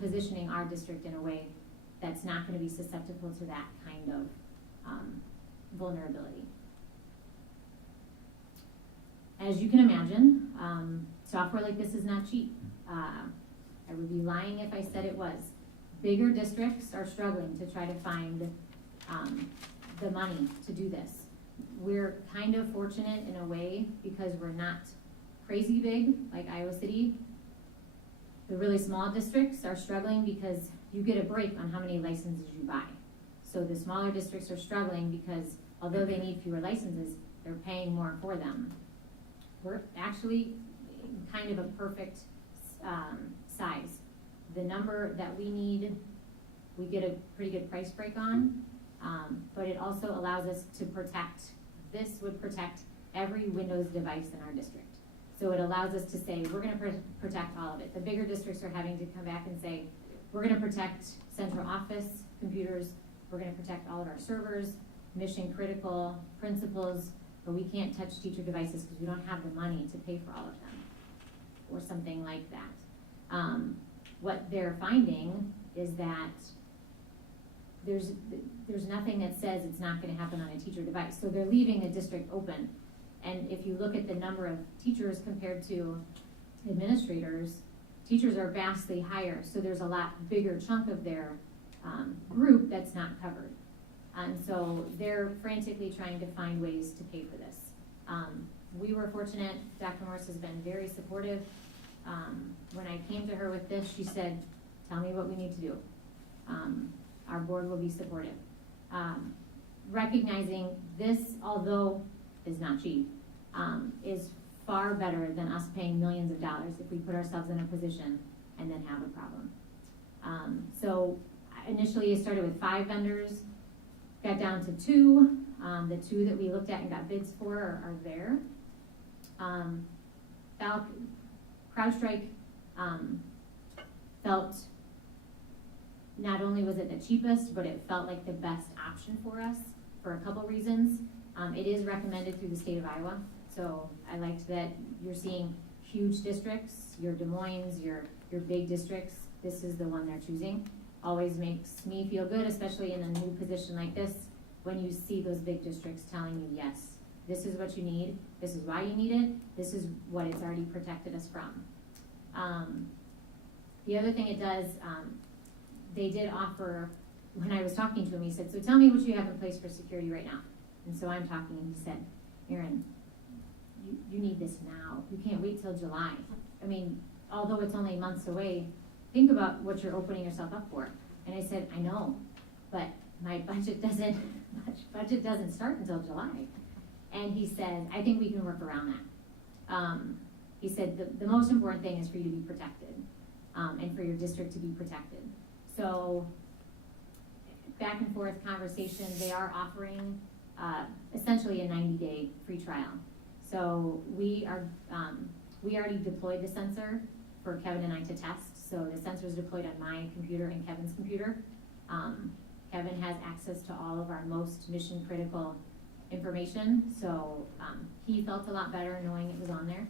positioning our district in a way that's not going to be susceptible to that kind of vulnerability. As you can imagine, software like this is not cheap. I would be lying if I said it was. Bigger districts are struggling to try to find the money to do this. We're kind of fortunate in a way because we're not crazy big like Iowa City. The really small districts are struggling because you get a break on how many licenses you buy. So the smaller districts are struggling because although they need fewer licenses, they're paying more for them. We're actually kind of a perfect size. The number that we need, we get a pretty good price break on, but it also allows us to protect, this would protect every Windows device in our district. So it allows us to say, we're gonna protect all of it. The bigger districts are having to come back and say, we're gonna protect central office computers, we're gonna protect all of our servers, mission critical principals, but we can't touch teacher devices because we don't have the money to pay for all of them, or something like that. What they're finding is that there's nothing that says it's not gonna happen on a teacher device. So they're leaving the district open. And if you look at the number of teachers compared to administrators, teachers are vastly higher. So there's a lot bigger chunk of their group that's not covered. And so they're frantically trying to find ways to pay for this. We were fortunate, Dr. Morris has been very supportive. When I came to her with this, she said, tell me what we need to do. Our board will be supportive. Recognizing this, although is not cheap, is far better than us paying millions of dollars if we put ourselves in a position and then have a problem. So initially I started with 5 vendors, got down to 2. The 2 that we looked at and got bids for are there. CrowdStrike felt not only was it the cheapest, but it felt like the best option for us for a couple reasons. It is recommended through the state of Iowa, so I liked that you're seeing huge districts, your Des Moines, your big districts. This is the one they're choosing. Always makes me feel good, especially in a new position like this, when you see those big districts telling you, yes, this is what you need, this is why you need it, this is what it's already protected us from. The other thing it does, they did offer, when I was talking to him, he said, so tell me what you have in place for security right now. And so I'm talking and he said, Erin, you need this now. You can't wait till July. I mean, although it's only months away, think about what you're opening yourself up for. And I said, I know, but my budget doesn't start until July. And he said, I think we can work around that. He said, the most important thing is for you to be protected, and for your district to be protected. So back and forth conversation, they are offering essentially a 90-day free trial. So we already deployed the sensor for Kevin and I to test. So the sensor is deployed on my computer and Kevin's computer. Kevin has access to all of our most mission critical information. So he felt a lot better knowing it was on there.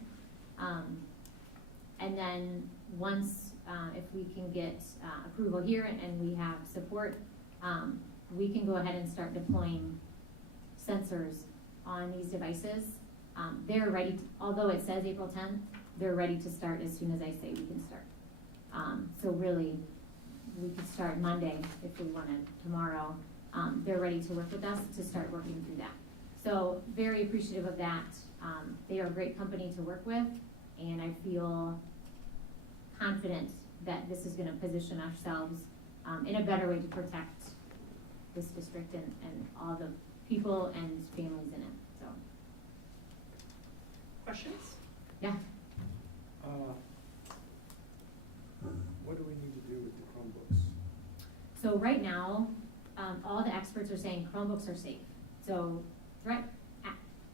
And then once, if we can get approval here and we have support, we can go ahead and start deploying sensors on these devices. They're ready, although it says April 10th, they're ready to start as soon as I say we can start. So really, we could start Monday if we wanted tomorrow. They're ready to work with us to start working through that. So very appreciative of that. They are a great company to work with, and I feel confident that this is gonna position ourselves in a better way to protect this district and all the people and families in it, so. Questions? Yeah. What do we need to do with the Chromebooks? So right now, all the experts are saying Chromebooks are safe. So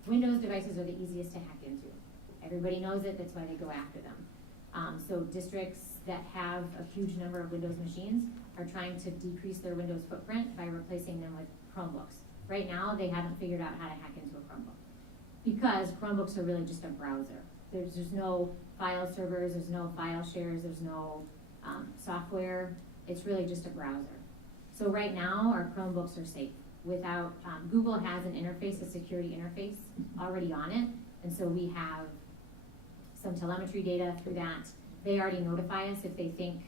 Windows devices are the easiest to hack into. Everybody knows it, that's why they go after them. So districts that have a huge number of Windows machines are trying to decrease their Windows footprint by replacing them with Chromebooks. Right now, they haven't figured out how to hack into a Chromebook because Chromebooks are really just a browser. There's no file servers, there's no file shares, there's no software. It's really just a browser. So right now, our Chromebooks are safe. Without, Google has an interface, a security interface already on it. And so we have some telemetry data through that. They already notify us if they think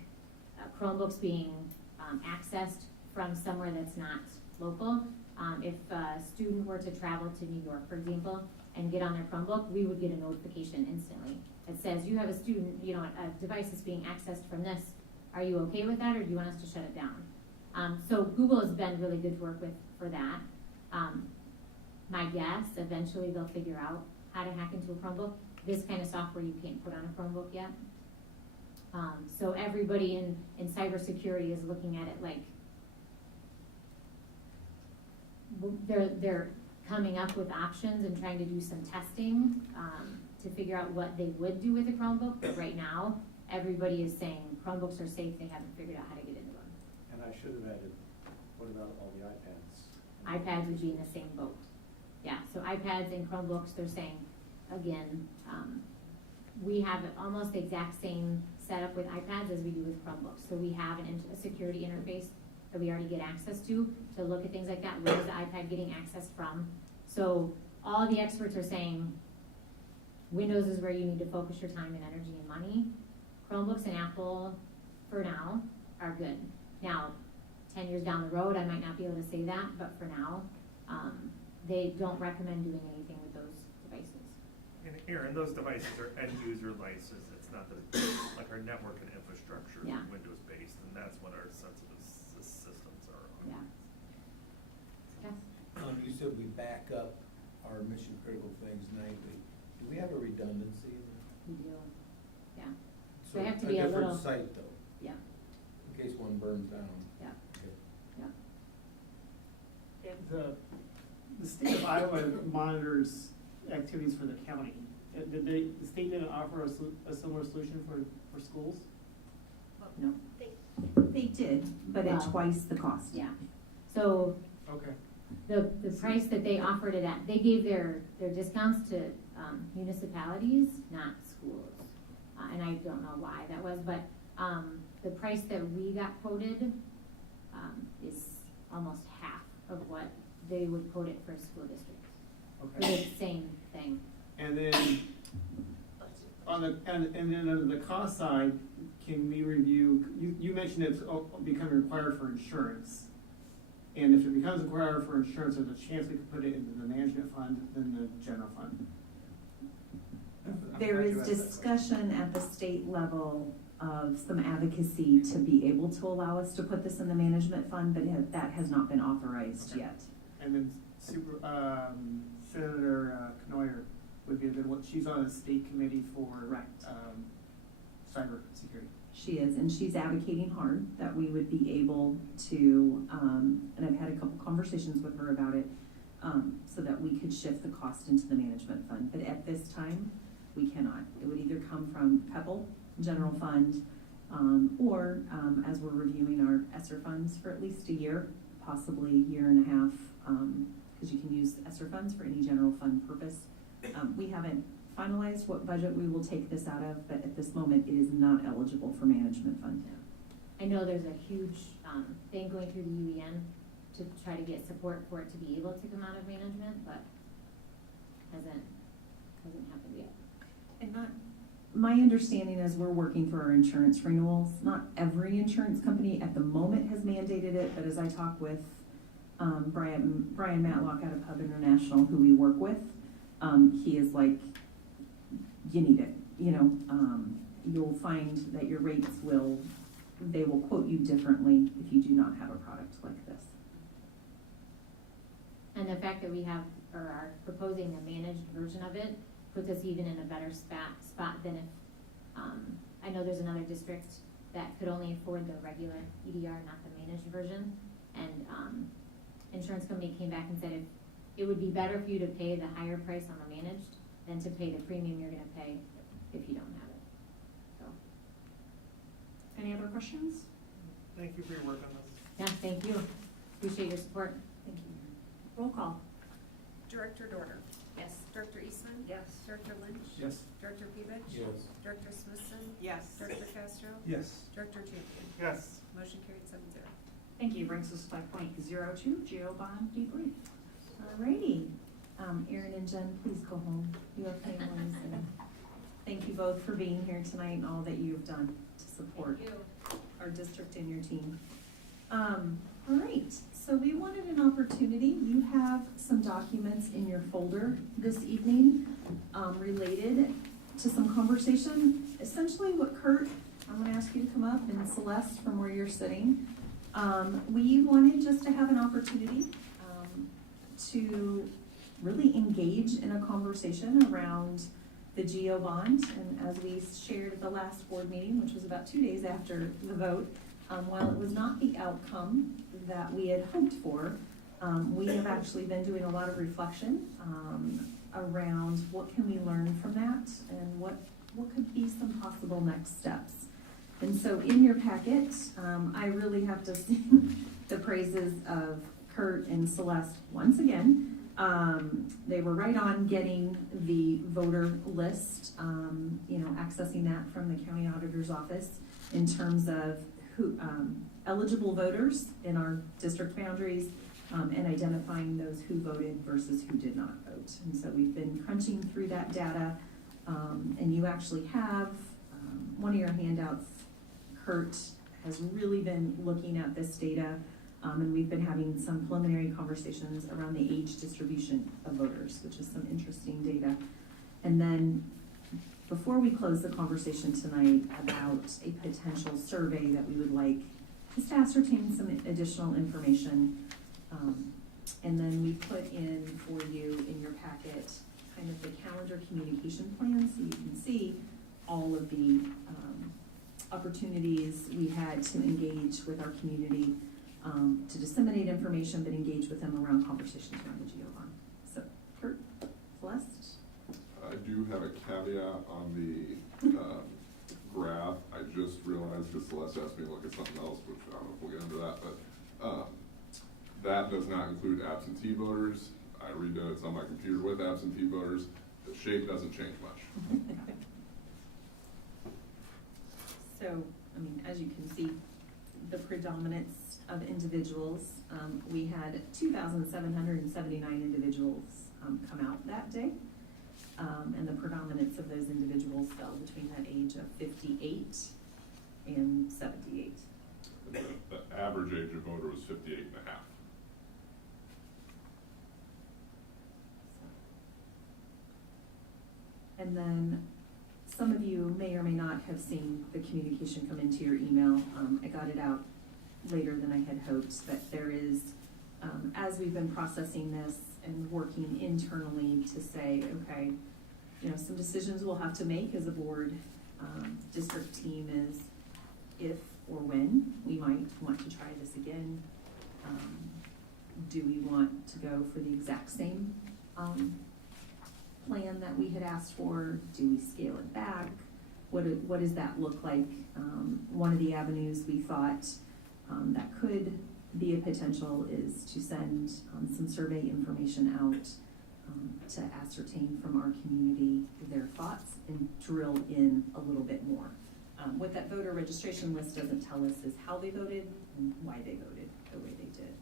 Chromebooks being accessed from somewhere that's not local. If a student were to travel to New York, for example, and get on their Chromebook, we would get a notification instantly. It says, you have a student, a device is being accessed from this. Are you okay with that, or do you want us to shut it down? So Google has been really good to work with for that. My guess, eventually they'll figure out how to hack into a Chromebook. This kind of software you can't put on a Chromebook yet. So everybody in cybersecurity is looking at it like they're coming up with options and trying to do some testing to figure out what they would do with a Chromebook. But right now, everybody is saying Chromebooks are safe. They haven't figured out how to get into them. And I should have added, what about all the iPads? iPads would be in the same boat. Yeah, so iPads and Chromebooks, they're saying, again, we have almost the exact same setup with iPads as we do with Chromebooks. So we have a security interface that we already get access to look at things like that. Where is the iPad getting access from? So all the experts are saying Windows is where you need to focus your time and energy and money. Chromebooks and Apple, for now, are good. Now, 10 years down the road, I might not be able to say that, but for now, they don't recommend doing anything with those devices. And Aaron, those devices are end user devices, it's not like our network and infrastructure is Yeah. Windows based, and that's what our sensitive systems are on. Yeah. Yes. You said we back up our mission critical things nightly. Do we have a redundancy in that? We do. Yeah. So They have to be a little. different site though, Yeah. in case one burns down. Yeah. Okay. Yeah. And the state of Iowa monitors activities for the county. Did the state didn't offer a similar solution for schools? No. They did, but at Wow. twice the cost. Yeah. So Okay. the price that they offered it at, they gave their discounts to municipalities, not schools. And I don't know why that was, but the price that we got quoted is almost half of what they would quote it for a school district. For Okay. the same thing. And then on the and then on the cost side, can we review? You mentioned it's becoming required for insurance. And if it becomes required for insurance, there's a chance we could put it into the management fund than the general fund. There is discussion at the state level of some advocacy to be able to allow us to put this in the management fund, but that has not been authorized yet. And then Senator Knoyer would be a good one. She's on a state committee for Correct. cyber security. She is, and she's advocating hard that we would be able to, and I've had a couple conversations with her about it, so that we could shift the cost into the management fund. But at this time, we cannot. It would either come from PEPAL, general fund, or as we're reviewing our ESSER funds for at least a year, possibly a year and a half, because you can use ESSER funds for any general fund purpose. We haven't finalized what budget we will take this out of, but at this moment, it is not eligible for management fund. I know there's a huge thing going through the UEN to try to get support for it to be able to come out of management, but hasn't happened yet. And not, my understanding is we're working through our insurance renewals. Not every insurance company at the moment has mandated it, but as I talk with Brian Matlock out of Hub International, who we work with, he is like, you need it. You know, you'll find that your rates they will quote you differently if you do not have a product like this. And the fact that we have, or are proposing a managed version of it, puts us even in a better spot than if, I know there's another district that could only afford the regular EDR, not the managed version. And insurance company came back and said it would be better for you to pay the higher price on the managed than to pay the premium you're gonna pay if you don't have it. So. Any other questions? Thank you for your work on this. Yeah, thank you. Appreciate your support. Thank you. Roll call. Director Dorner. Yes. Director Eastman. Yes. Director Lynch. Yes. Director Pevich. Yes. Director Smithson. Yes. Director Castro. Yes. Director Champion. Yes. Motion carried 7-0. Thank you. Brings us to 5.02, Geo Bond debrief. Alrighty, Erin and Jen, please go home. You have families, and thank you both for being here tonight and all that you've done to support our district and your team. Alright, so we wanted an opportunity. You have some documents in your folder this evening related to some conversation. Essentially what Kurt, I'm gonna ask you to come up, and Celeste from where you're sitting. We wanted just to have an opportunity to really engage in a conversation around the GEO bond. And as we shared at the last board meeting, which was about 2 days after the vote, while it was not the outcome that we had hoped for, we have actually been doing a lot of reflection around what can we learn from that and what could be some possible next steps. And so in your packet, I really have to sing the praises of Kurt and Celeste once again. They were right on getting the voter list, accessing that from the county auditor's office in terms of who eligible voters in our district boundaries, and identifying those who voted versus who did not vote. And so we've been crunching through that data, and you actually have one of your handouts. Kurt has really been looking at this data And we've been having some preliminary conversations around the age distribution of voters, which is some interesting data. And then before we close the conversation tonight about a potential survey that we would like just to ascertain some additional information. And then we put in for you in your packet kind of the calendar communication plan, so you can see all of the opportunities we had to engage with our community, to disseminate information, but engage with them around conversations around the GeoBond. So, Kurt, Celeste? I do have a caveat on the graph. I just realized, because Celeste asked me to look at something else, which I don't know if we'll get into that, but that does not include absentee voters. I redid it, it's on my computer with absentee voters. The shape doesn't change much. So, I mean, as you can see, the predominance of individuals, we had 2,779 individuals come out that day. And the predominance of those individuals fell between that age of 58 and 78. The average age of voter was 58 and a half. And then some of you may or may not have seen the communication come into your email. I got it out later than I had hoped, but there is, as we've been processing this and working internally to say, okay, you know, some decisions we'll have to make as a board. District team is if or when we might want to try this again. Do we want to go for the exact same plan that we had asked for? Do we scale it back? What does that look like? One of the avenues we thought that could be a potential is to send some survey information out to ascertain from our community their thoughts and drill in a little bit more. What that voter registration list doesn't tell us is how they voted and why they voted the way they did.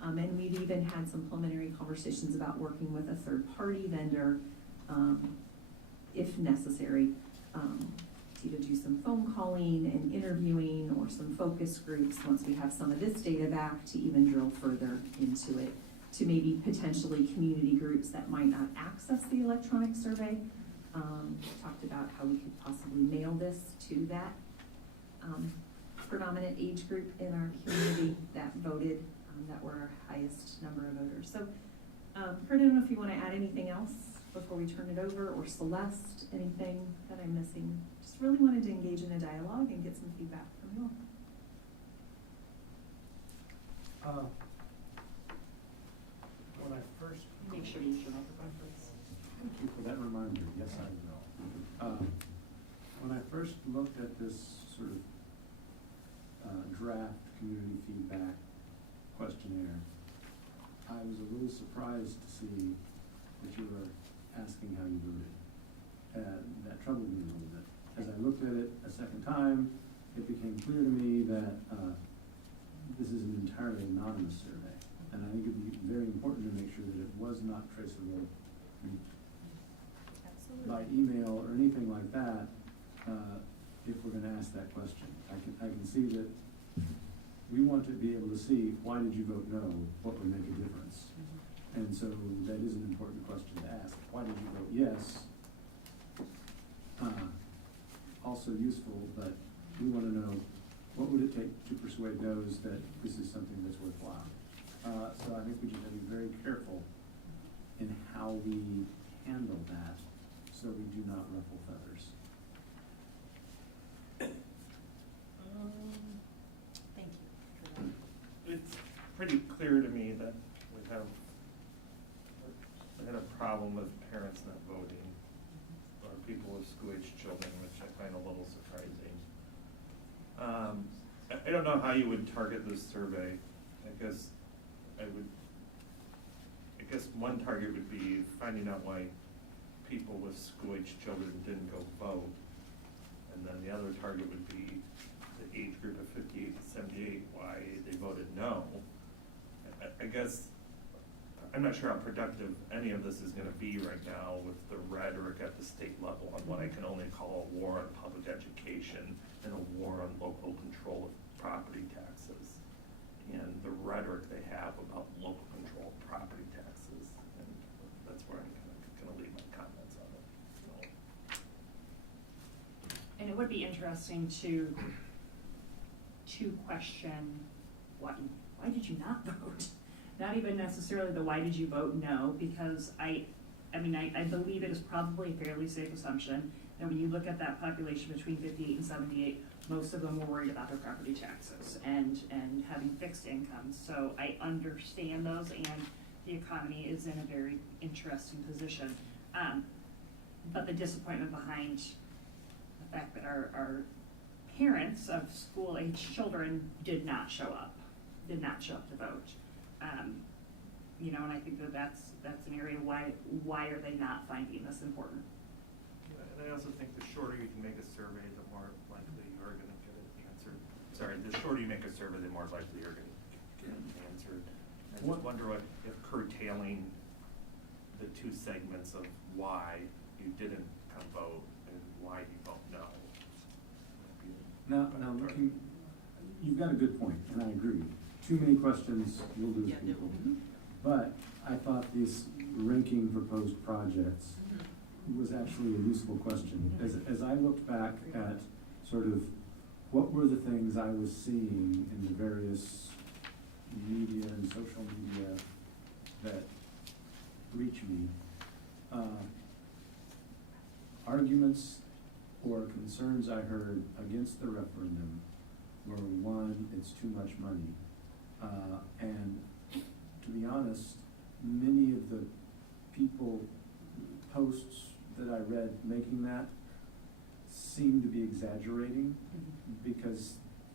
And we've even had some preliminary conversations about working with a third-party vendor, if necessary, to either do some phone calling and interviewing or some focus groups once we have some of this data back to even drill further into it, to maybe potentially community groups that might not access the electronic survey. Talked about how we could possibly mail this to that predominant age group in our community that voted, that were our highest number of voters. So, Kurt, I don't know if you want to add anything else before we turn it over, or Celeste, anything that I'm missing? Just really wanted to engage in a dialogue and get some feedback from you all. When I first. Make sure you turn off the conference. Thank you for that reminder. Yes, I will. When I first looked at this sort of draft community feedback questionnaire, I was a little surprised to see that you were asking how you voted. That troubled me a little bit. As I looked at it a second time, it became clear to me that this is an entirely anonymous survey. And I think it'd be very important to make sure that it was not traceable by email or anything like that, if we're gonna ask that question. I can see that we want to be able to see, why did you vote no? What would make a difference? And so that is an important question to ask. Why did you vote yes? Also useful, but we wanna know, what would it take to persuade those that this is something that's worthwhile? So I think we just have to be very careful in how we handle that, so we do not ruffle feathers. Thank you. It's pretty clear to me that we had a problem with parents not voting, or people with school-age children, which I find a little surprising. I don't know how you would target this survey. I guess one target would be finding out why people with school-age children didn't go vote. And then the other target would be the age group of 58 to 78, why they voted no. I guess, I'm not sure how productive any of this is gonna be right now with the rhetoric at the state level on what I can only call a war on public education and a war on local control of property taxes. And the rhetoric interesting to question why did you not vote? Not even necessarily the why did you vote no, because I believe it is probably a fairly safe assumption that when you look at that population between 58 and 78, most of them were worried about their property taxes and having fixed incomes. So I understand those, and the economy is in a very interesting position. But the disappointment behind the fact that our parents of school-age children did not show up to vote. You know, and I think that's an area why are they not finding this important? And I also think the shorter you can make a survey, the more likely you are gonna get it answered. Sorry, the shorter you make a survey, the more likely you're gonna get it answered. I just wonder if curtailing the two segments of why you didn't come vote and why you vote no. Now looking, you've got a good point, and I agree. Too many questions will lose people. But I thought this ranking proposed projects was actually a useful question. As I looked back at sort of what were the things I was seeing in the various media and social media that reach me, arguments or concerns I heard against the referendum were, one, it's too much money. And to be honest, many of the people, posts that I read making that seemed to be exaggerating because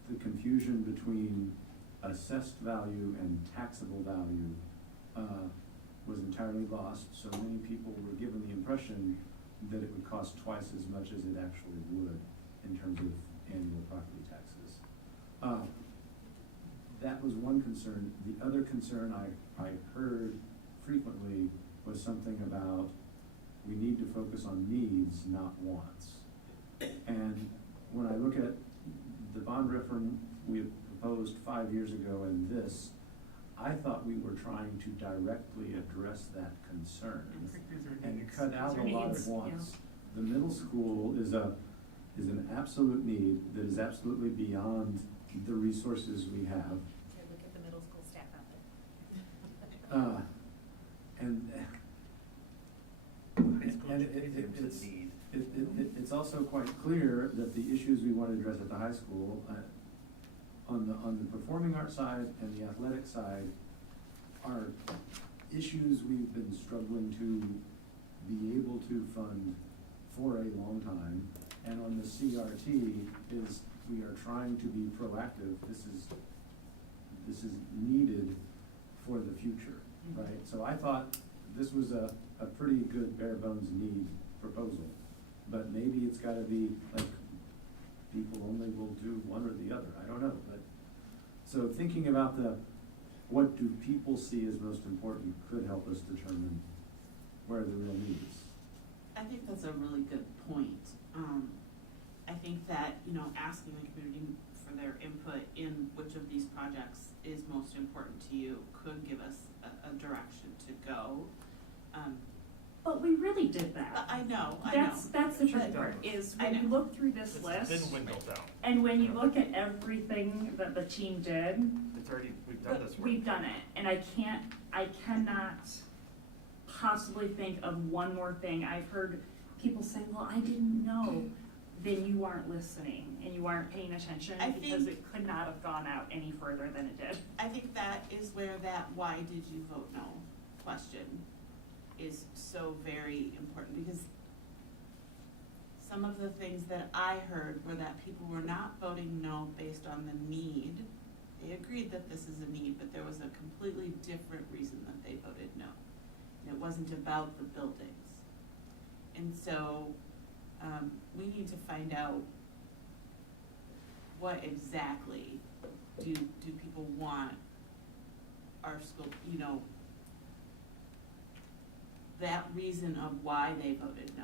the confusion between assessed value and taxable value was entirely lost. So many people were given the impression that it would cost twice as much as it actually would in terms of annual property taxes. That was one concern. The other concern I heard frequently was something about we need to focus on needs, not wants. And when I look at the bond referendum we proposed 5 years ago and this, I thought we were trying to directly address that concern and cut out a lot of wants. The middle school is an absolute need that is absolutely beyond the resources we have. Okay, look at the middle school staff out there. It's also quite clear that the issues we want to address at the high school, on the performing arts side and the athletic side, are issues we've been struggling to be able to fund for a long time. And on the CRT is we are trying to be proactive. This is needed for the future, right? So I thought this was a pretty good bare bones need proposal, but maybe it's gotta be like people only will do one or the other, I don't know. But so thinking about what do people see as most important could help us determine where the real need is. I think that's a really good point. I think that, you know, asking the community for their input in which of these projects is most important to you could give us a direction to go. But we really did that. I know. That's the tricky part, is when you look through this list, It's been dwindled down. and when you look at everything that the team did, It's already, we've done this work. we've done it, and I cannot possibly think of one more thing. I've heard people say, well, I didn't know. Then you aren't listening and you aren't paying attention because it could not have gone out any further than it did. I think that is where that why did you vote no question is so very important, because some of the things that I heard were that people were not voting no based on the need. They agreed that this is a need, but there was a completely different reason that they voted no. And it wasn't about the buildings. And so we need to find out what exactly do people want our school, you know, that reason of why they voted no.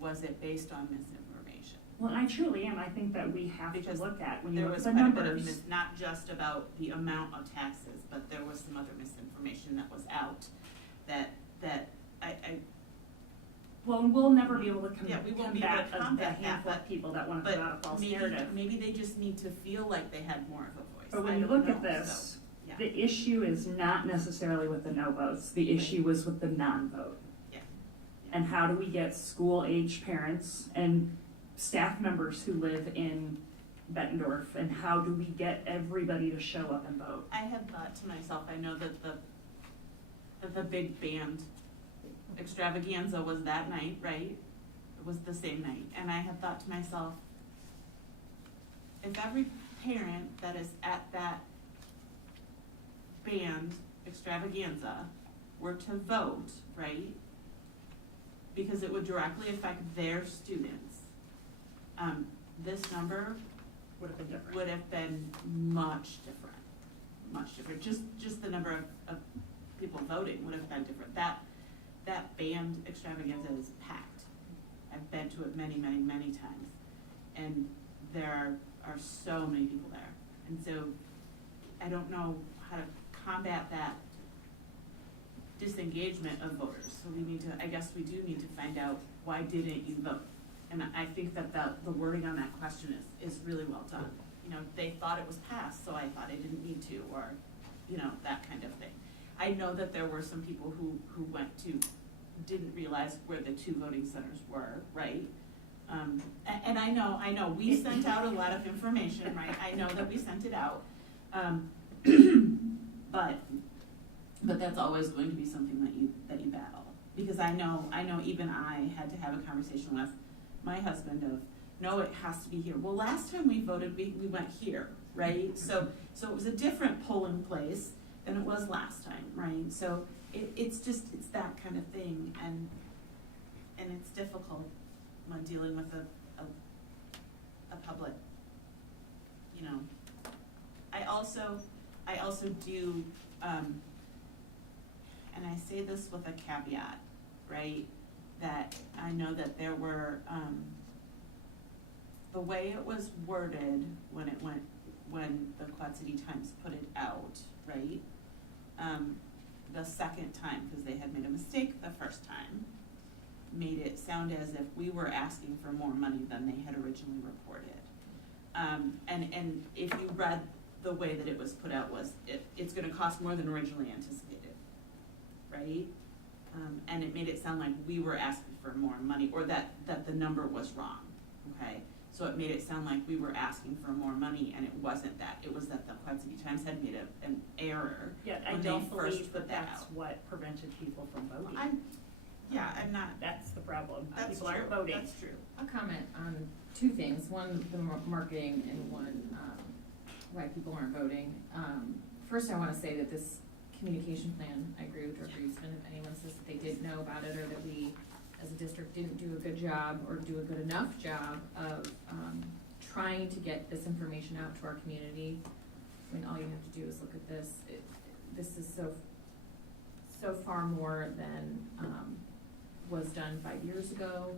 Was it based on misinformation? Well, I truly am. I think that we have to look at, when you look at the There was quite a numbers. bit of mis, not just about the amount of taxes, but there was some other misinformation that was out that Well, and we'll never be able to Yeah, we won't be able combat to a combat handful that, of people that want to put out a false narrative. maybe they just need to feel like they had more of a voice. But when I you don't look know, at this, so, yeah. the issue is not necessarily with the no votes, the issue was with the non-vote. Yeah. And how do we get school-age parents and staff members who live in Bettendorf, and how do we get everybody to show up and vote? I had thought to myself, I know that the big band extravaganza was that night, right? It was the same night, and I had thought to myself, if every parent that is at that band extravaganza were to vote, right? Because it would directly affect their students, this number Would have been different. would have been much different. Just the number of people voting would have been different. That band extravaganza is packed. I've been to it many times, and there are so many people there. And so I don't know how to combat that disengagement of voters. So I guess we do need to find out, why didn't you vote? And I think that the wording on that question is really well done. You know, they thought it was passed, so I thought I didn't need to, or, you know, that kind of thing. I know that there were some people who didn't realize where the two voting centers were, right? And I know, we sent out a lot of information, right? I know that we sent it out. But that's always going to be something that you battle. Because I know even I had to have a conversation with my husband of, no, it has to be here. Well, last time we voted, we went here, right? So it was a different polling place than it was last time, right? So it's that kind of thing, and it's difficult when dealing with a public, you know. I also do, and I say this with a caveat, right? That I know that there were, the way it was worded when the Quad City Times put it out, right? The second time, because they had made a mistake the first time, made it sound as if we were asking for more money than they had originally reported. And if you read the way that it was put out, it's gonna cost more than originally anticipated, right? And it made it sound like we were asking for more money, or that the number was wrong, okay? So it made it sound like we were asking for more money, and it wasn't that. It was that the Quad City Times had made an error Yeah, I when they don't first believe put that that's out. what prevented people from voting. I'm not. That's the problem. That's People true. aren't voting. That's true. I'll comment on two things. One, the marketing, and one, why people aren't voting. First, I want to say that this communication plan, I agree with Director Eastman. If anyone says that they didn't know about it, or that we, as a district, didn't do a good job or do a good enough job of trying to get this information out to our community. I mean, all you have to do is look at this. This is so far more than was done 5 years ago.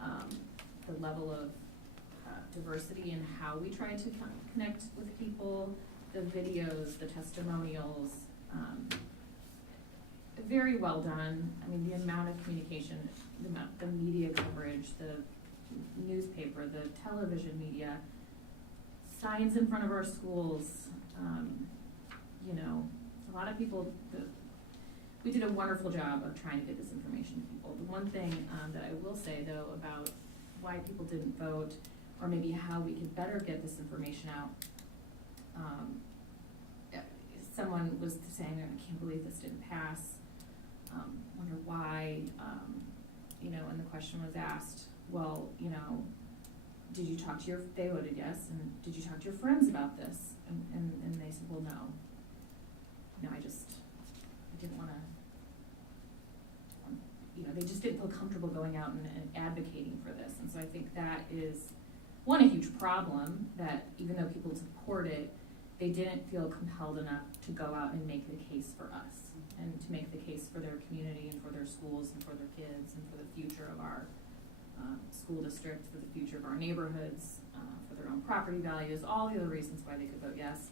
The level of diversity in how we try to connect with people, the videos, the testimonials, very well done. I mean, the amount of communication, the media coverage, the newspaper, the television media, signs in front of our schools, you know, a lot of people, we did a wonderful job of trying to get this information to people. The one thing that I will say, though, about why people didn't vote, or maybe how we could better get this information out, someone was saying, I can't believe this didn't pass, wonder why, you know, and the question was asked, well, you know, did you talk to they voted yes, and did you talk to your friends about this? And they said, well, no. No, I didn't want to, you know, they just didn't feel comfortable going out and advocating for this. And so I think that is, one, a huge problem, that even though people support it, they didn't feel compelled enough to go out and make the case for us, and to make the case for their community and for their schools and for their kids and for the future of our school district, for the future of our neighborhoods, for their own property values, all the other reasons why they could vote yes.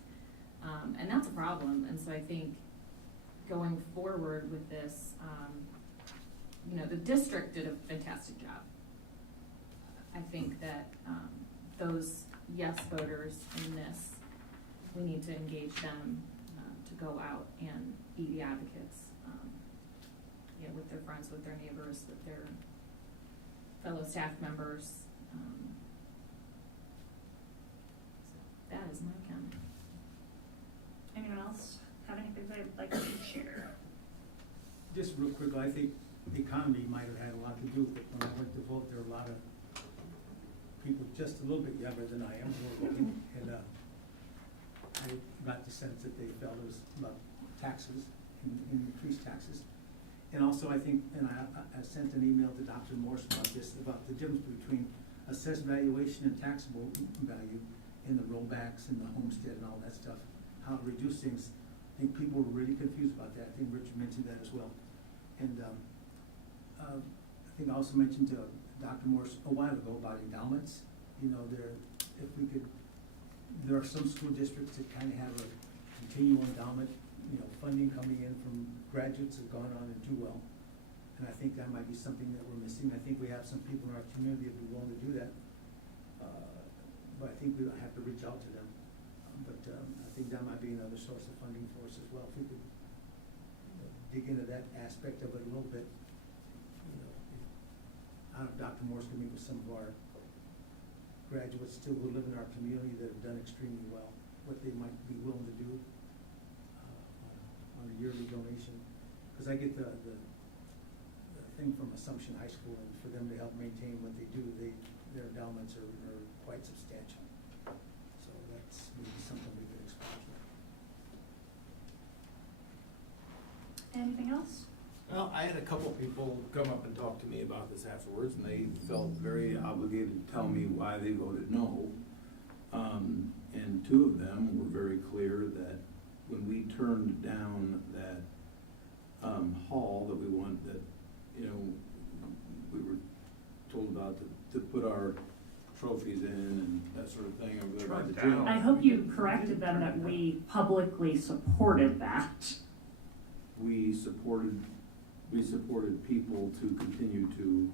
And that's a problem. And so I think going forward with this, you know, the district did a fantastic job. I think that, those yes voters in this, we need to engage them, to go out and be the advocates, you know, with their friends, with their neighbors, with their fellow staff members. So that is my comment. Anyone else have anything they'd like to share? Just real quick, I think the economy might have had a lot to do with it. When I went to vote, there were a lot of people just a little bit younger than I am who were voting, and I got the sense that they felt it was about taxes, and increased taxes. And also, I think, and I sent an email to Dr. Morse about this, about the difference between assessed valuation and taxable value, and the rollbacks and the homestead and all that stuff, how it reduced things. I think people were really confused about that. I think Richard mentioned that as well. And I think I also mentioned to Dr. Morse a while ago about endowments. You know, there are some school districts that kind of have a continual endowment, you know, funding coming in from graduates that have gone on and do well. And I think that might be something that we're missing. I think we have some people in our community that would be willing to do that. But I think we have to reach out to them. I think that might be another source of funding for us as well. If we could dig into that aspect of it a little bit. You know, I don't know if Dr. Morse can meet with some of our graduates still who live in our community that have done extremely well, what they might be willing to do on a yearly donation. Because I get the thing from Assumption High School, and for them to help maintain what they do, their endowments are quite substantial. So that's maybe something we could explore. Anything else? Well, I had a couple people come up and talk to me about this afterwards, and they felt very obligated to tell me why they voted no. And two of them were very clear that when we turned down that hall that we want, that, you know, we were told about to put our trophies in and that sort of thing over there by the gym. I hope you corrected them that we publicly supported that. We supported people to continue to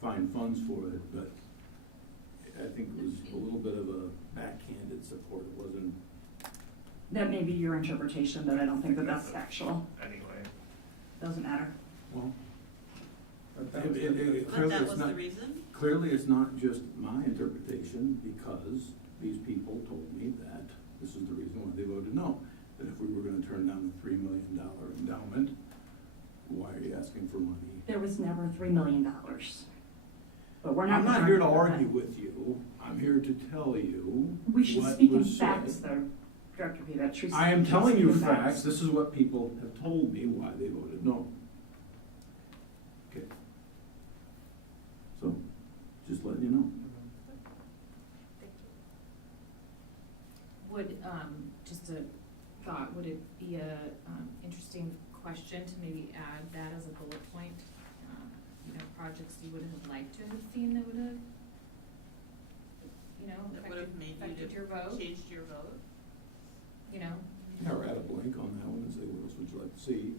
find funds for it, but I think it was a little bit of a backhanded support. It wasn't. That may be your interpretation, but I don't think that that's factual. Anyway. Doesn't matter. Well, But clearly that it's was not, the reason? clearly it's not just my interpretation, because these people told me that this is the reason why they voted no. That if we were gonna turn down the $3 million endowment, why are you asking for money? There was never $3 million. But we're not. I'm not here to argue with you. I'm here to tell you We should what speak in was facts, said. though, Director Petrie. I am telling you facts. This is what people have told me why they voted no. Okay. So, just letting you know. Would, just a thought, would it be a, interesting question to maybe add that as a bullet point? You know, projects you would have liked to have seen that would have, you know, That would have made affected you your vote, changed your vote? you know? Yeah, or add a blank on that one and say, what else would you like to see?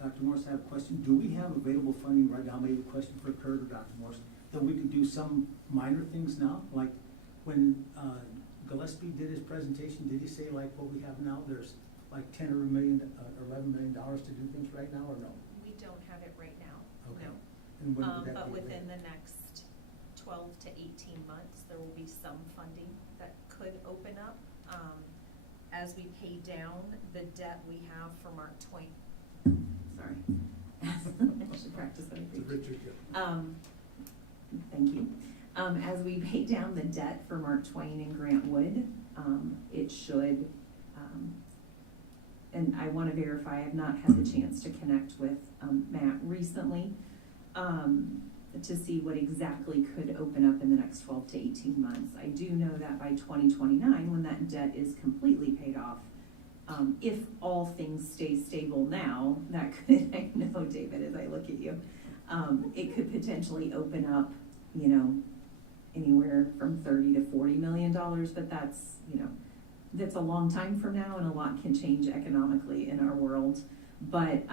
Dr. Morse, I have a question. Do we have available funding right now? Maybe a question for Kurt or Dr. Morse, that we could do some minor things now? Like when Gillespie did his presentation, did he say like what we have now? There's like $10 or $11 million to do things right now, or no? We don't have it right now, Okay. no. And when would that But be within available? the next 12 to 18 months, there will be some funding that could open up as we pay down the debt we have for Mark Twain. Sorry. I should practice when I preach. Thank you. As we pay down the debt for Mark Twain and Grant Wood, it should, and I want to verify, I've not had the chance to connect with Matt recently to see what exactly could open up in the next 12 to 18 months. I do know that by 2029, when that debt is completely paid off, if all things stay stable now, that could, I know, David, as I look at you, it could potentially open up, you know, anywhere from $30 to $40 million, but that's, you know, that's a long time from now, and a lot can change economically in our world. But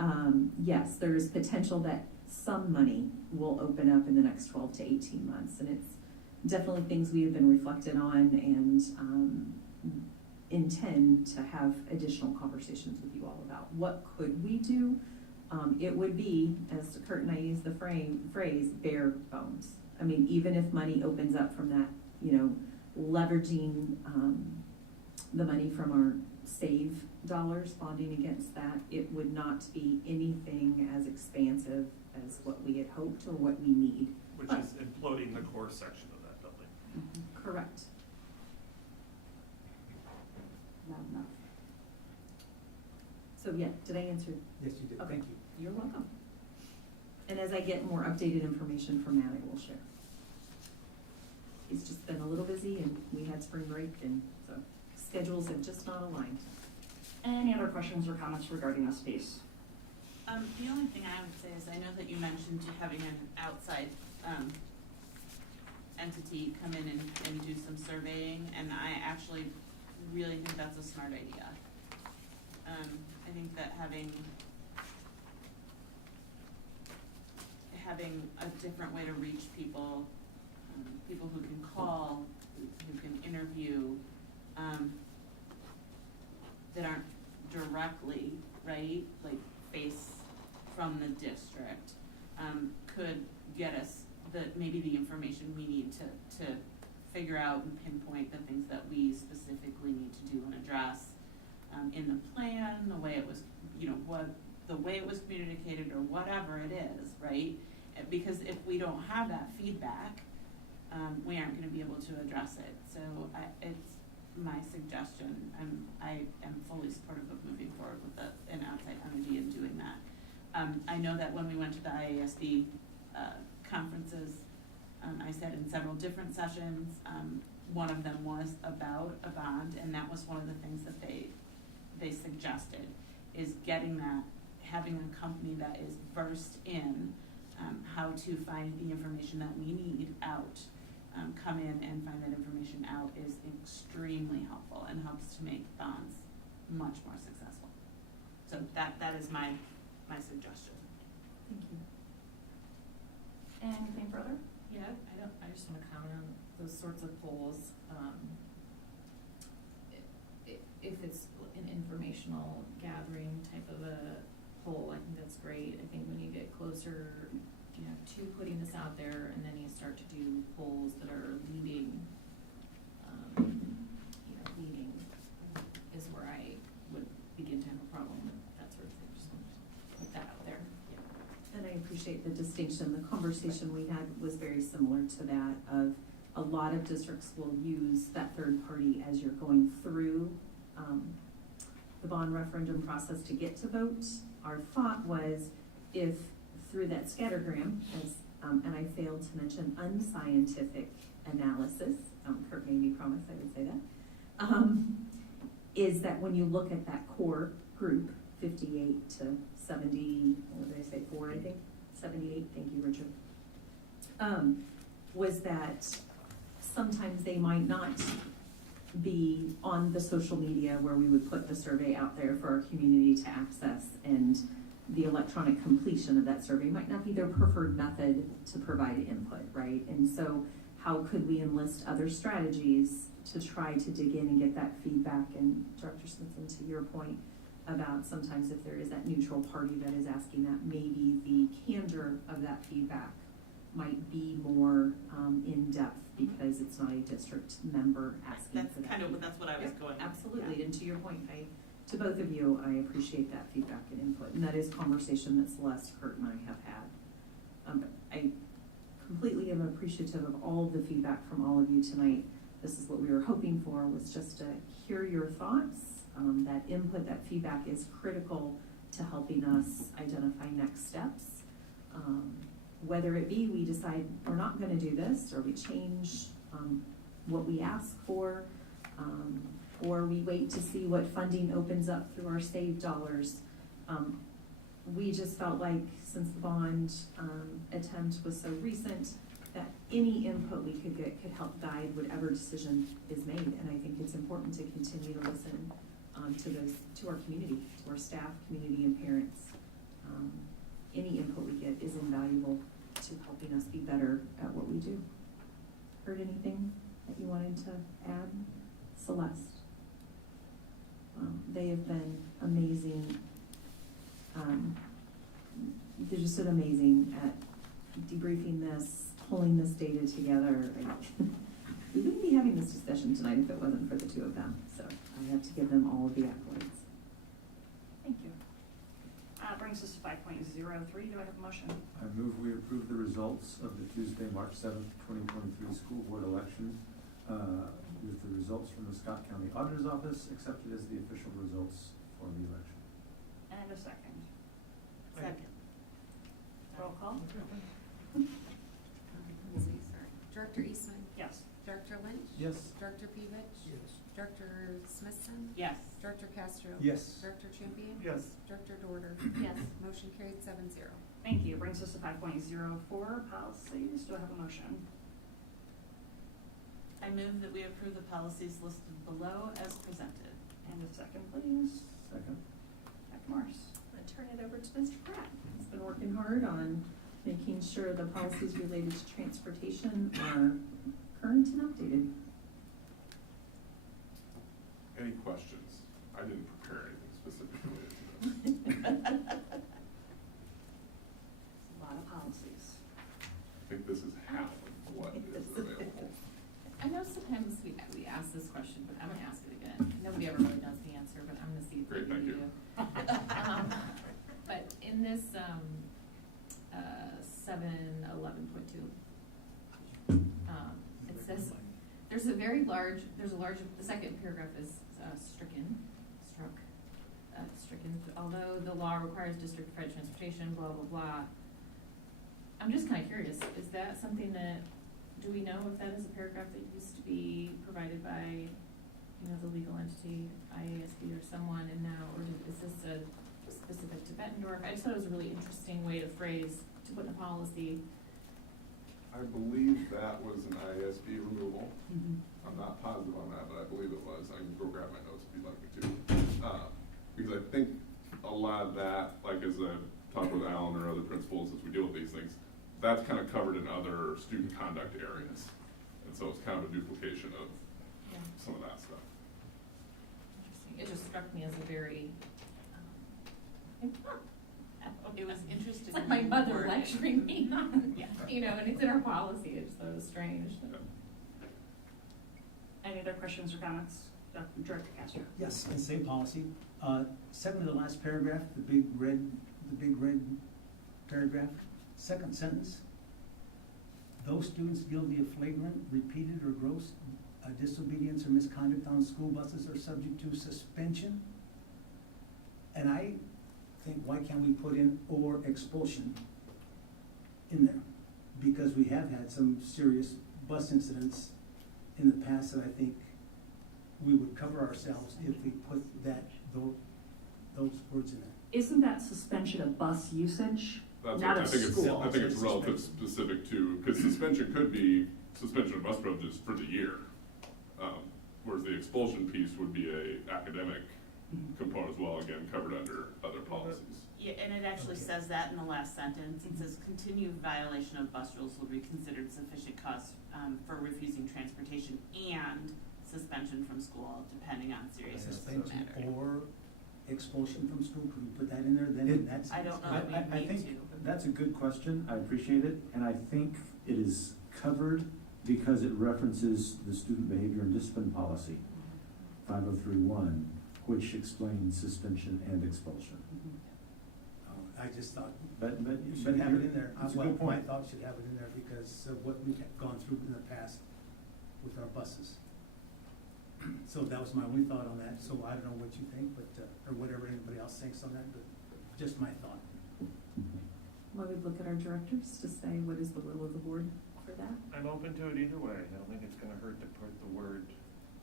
yes, there's potential that some money will open up in the next 12 to 18 months, and it's definitely things we have been reflected on and intend to have additional conversations with you all about. What could we do? It would be, as Kurt and I use the phrase, bare bones. I mean, even if money opens up from that, leveraging the money from our SAVE dollars, bonding against that, it would not be anything as expansive as what we had hoped or what we need. Which is imploding the core section of that building. Correct. Not enough. So yeah, did I answer? Yes, you did. Okay. Thank you. You're welcome. And as I get more updated information from Matt, I will share. He's just been a little busy, and we had spring break, and so schedules have just not aligned. Any other questions or comments regarding the space? The only thing I would say is I know that you mentioned having an outside entity come in and do some surveying, and I actually really think that's a smart idea. I think that having a different way to reach people, people who can call, who can interview, that aren't directly, right, like face from the district, could get us maybe the information we need to figure out and pinpoint the things that we specifically need to do and address in the plan, the way it was, the way it was communicated or whatever it is, right? Because if we don't have that feedback, we aren't gonna be able to address it. So it's my suggestion, I am fully supportive of moving forward with an outside entity and doing that. I know that when we went to the IASB conferences, I said in several different sessions, one of them was about a bond, and that was one of the things that they suggested, is getting that, having a company that is versed in how to find the information that we need out, come in and find that information out is extremely helpful and helps to make bonds much more successful. So that is my suggestion. Thank you. Anything further? Yeah, I just want to comment on those sorts of polls. If it's an informational gathering type of a poll, I think that's great. I think when you get closer, to putting this out there, and then you start to do polls that are leading, is where I would begin to have a problem with that sort of thing. Just want to put that out there. Yeah. And I appreciate the distinction. The conversation we had was very similar to that, of a lot of districts will use that third party as you're going through the bond referendum process to get to vote. Our thought was, if through that scattergram, and I failed to mention unscientific analysis, Kurt made me promise I would say that, is that when you look at that core group, 58 to 70, what did I say, 4, I think? 78, thank you, Richard. Was that sometimes they might not be on the social media where we would put the survey out there for our community to access, and the electronic completion of that survey might not be their preferred method to provide input, right? And so how could we enlist other strategies to try to dig in and get that feedback? And Director Smithson, to your point about sometimes if there is that neutral party that is asking that, maybe the candor of that feedback might be more in depth because it's not a district member asking for that. That's what I was going with. Absolutely, Yeah. and to your point, to both of you, I appreciate that feedback and input, and that is conversation that Celeste, Kurt, and I have had. But I completely am appreciative of all of the feedback from all of you tonight. This is what we were hoping for, was just to hear your thoughts. That input, that feedback is critical to helping us identify next steps. Whether it be we decide we're not gonna do this, or we change what we ask for, or we wait to see what funding opens up through our SAVE dollars. We just felt like, since the bond attempt was so recent, that any input we could get could help guide whatever decision is made. And I think it's important to continue to listen to our community, to our staff, community, and parents. Any input we get is invaluable to helping us be better at what we do. Heard anything that you wanted to add? Celeste. They have been amazing. They're just been amazing at debriefing this, pulling this data together. We wouldn't be having this discussion tonight if it wasn't for the two of them. So I have to give them all of the accolades. Thank you. Brings us to 5.03. Do I have a motion? I move we approve the results of the Tuesday, March 7th, 2023 school board election, with the results from the Scott County Auditor's Office accepted as the official results for the election. And a second. Second. Roll call? Let me see, sorry. Director Eastman? Yes. Director Lynch? Yes. Director Pevich? Yes. Director Smithson? Yes. Director Castro? Yes. Director Champion? Yes. Director Dorder? Yes. Motion carried 7-0. Thank you. Brings us to 5.04, policies. Do I have a motion? I move that we approve the policies listed below as presented. And a second, please. Second. Dr. Morse. I'm going to turn it over to Mr. Pratt. He's been working hard on making sure the policies related to transportation are current and updated. Any questions? I didn't prepare anything specifically related to this. A lot of policies. I think this is half of what is available. I know sometimes we ask this question, but I'm gonna ask it again. Nobody ever really knows the answer, but I'm gonna see if Great, maybe thank you. But in this, 711.2, it says, there's a large, the second paragraph is stricken, although the law requires district-wide transportation, blah, blah, blah. I'm just kinda curious, is that something that, do we know if that is a paragraph that used to be provided by, the legal entity, IASB or someone, and now, or is this specific to Bettendorf? I just thought it was a really interesting way to put in a policy. I believe that was an ISB removal. I'm not positive on that, but I believe it was. I can go grab my notes if you'd like me to. Because I think a lot of that, like as I talk with Alan or other principals as we deal with these things, that's kind of covered in other student conduct areas. And so it's kind of a duplication of some of that stuff. Interesting. It just struck me as a very, It was interesting. it's like my mother wording. lecturing me on, and it's in our policy. It's so strange. Any other questions or comments? Director Castro. Yes, and same policy. Second to the last paragraph, the big red paragraph, second sentence. Those students guilty of flagrant, repeated, or gross disobedience or misconduct on school buses are subject to suspension. And I think, why can't we put in or expulsion in there? Because we have had some serious bus incidents in the past that I think we would cover ourselves if we put those words in there. Isn't that suspension of bus usage, That's not what, of I think school? I think it's relative specific to, because suspension could be suspension of bus privileges for the year. Whereas the expulsion piece would be a academic component as well, again, covered under other policies. Yeah, and it actually says that in the last sentence. It says continued violation of bus rules will be considered sufficient cause for refusing transportation and suspension from school, depending on seriousness of the Suspension matter. or expulsion from school, could we put that in there then? That's. I don't know that we I need think to. that's a good question. I appreciate it. And I think it is covered because it references the student behavior and discipline policy, 5031, which explains suspension and expulsion. I just thought But you should have it in there. That's a good Well, I point. thought should have it in there because of what we've gone through in the past with our buses. So that was my only thought on that. So I don't know what you think, but, or whatever anybody else thinks on that, but just my thought. Well, we'd look at our directors to say what is the will of the board for that. I'm open to it either way. I don't think it's gonna hurt to put the word.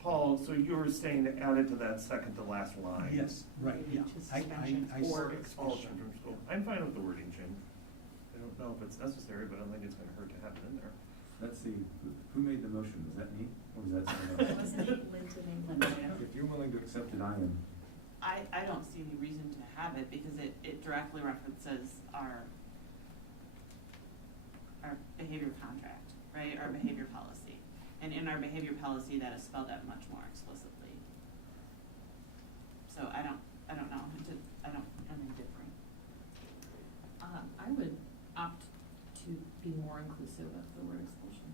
Paul, so you were saying to add it to that second to last line? Yes, right, yeah. I Or saw expulsion from school. I'm fine with the wording change. I don't know if it's necessary, but I don't think it's gonna hurt to have it in there. let's see, who made the motion? Was that me? Or was that someone else? Wasn't it Linda? If you're willing to accept it, I am. I don't see any reason to have it because it directly references our behavior contract, right, our behavior policy. And in our behavior policy, that is spelled out much more explicitly. So I don't know, I'm indifferent. I would opt to be more inclusive of the word expulsion.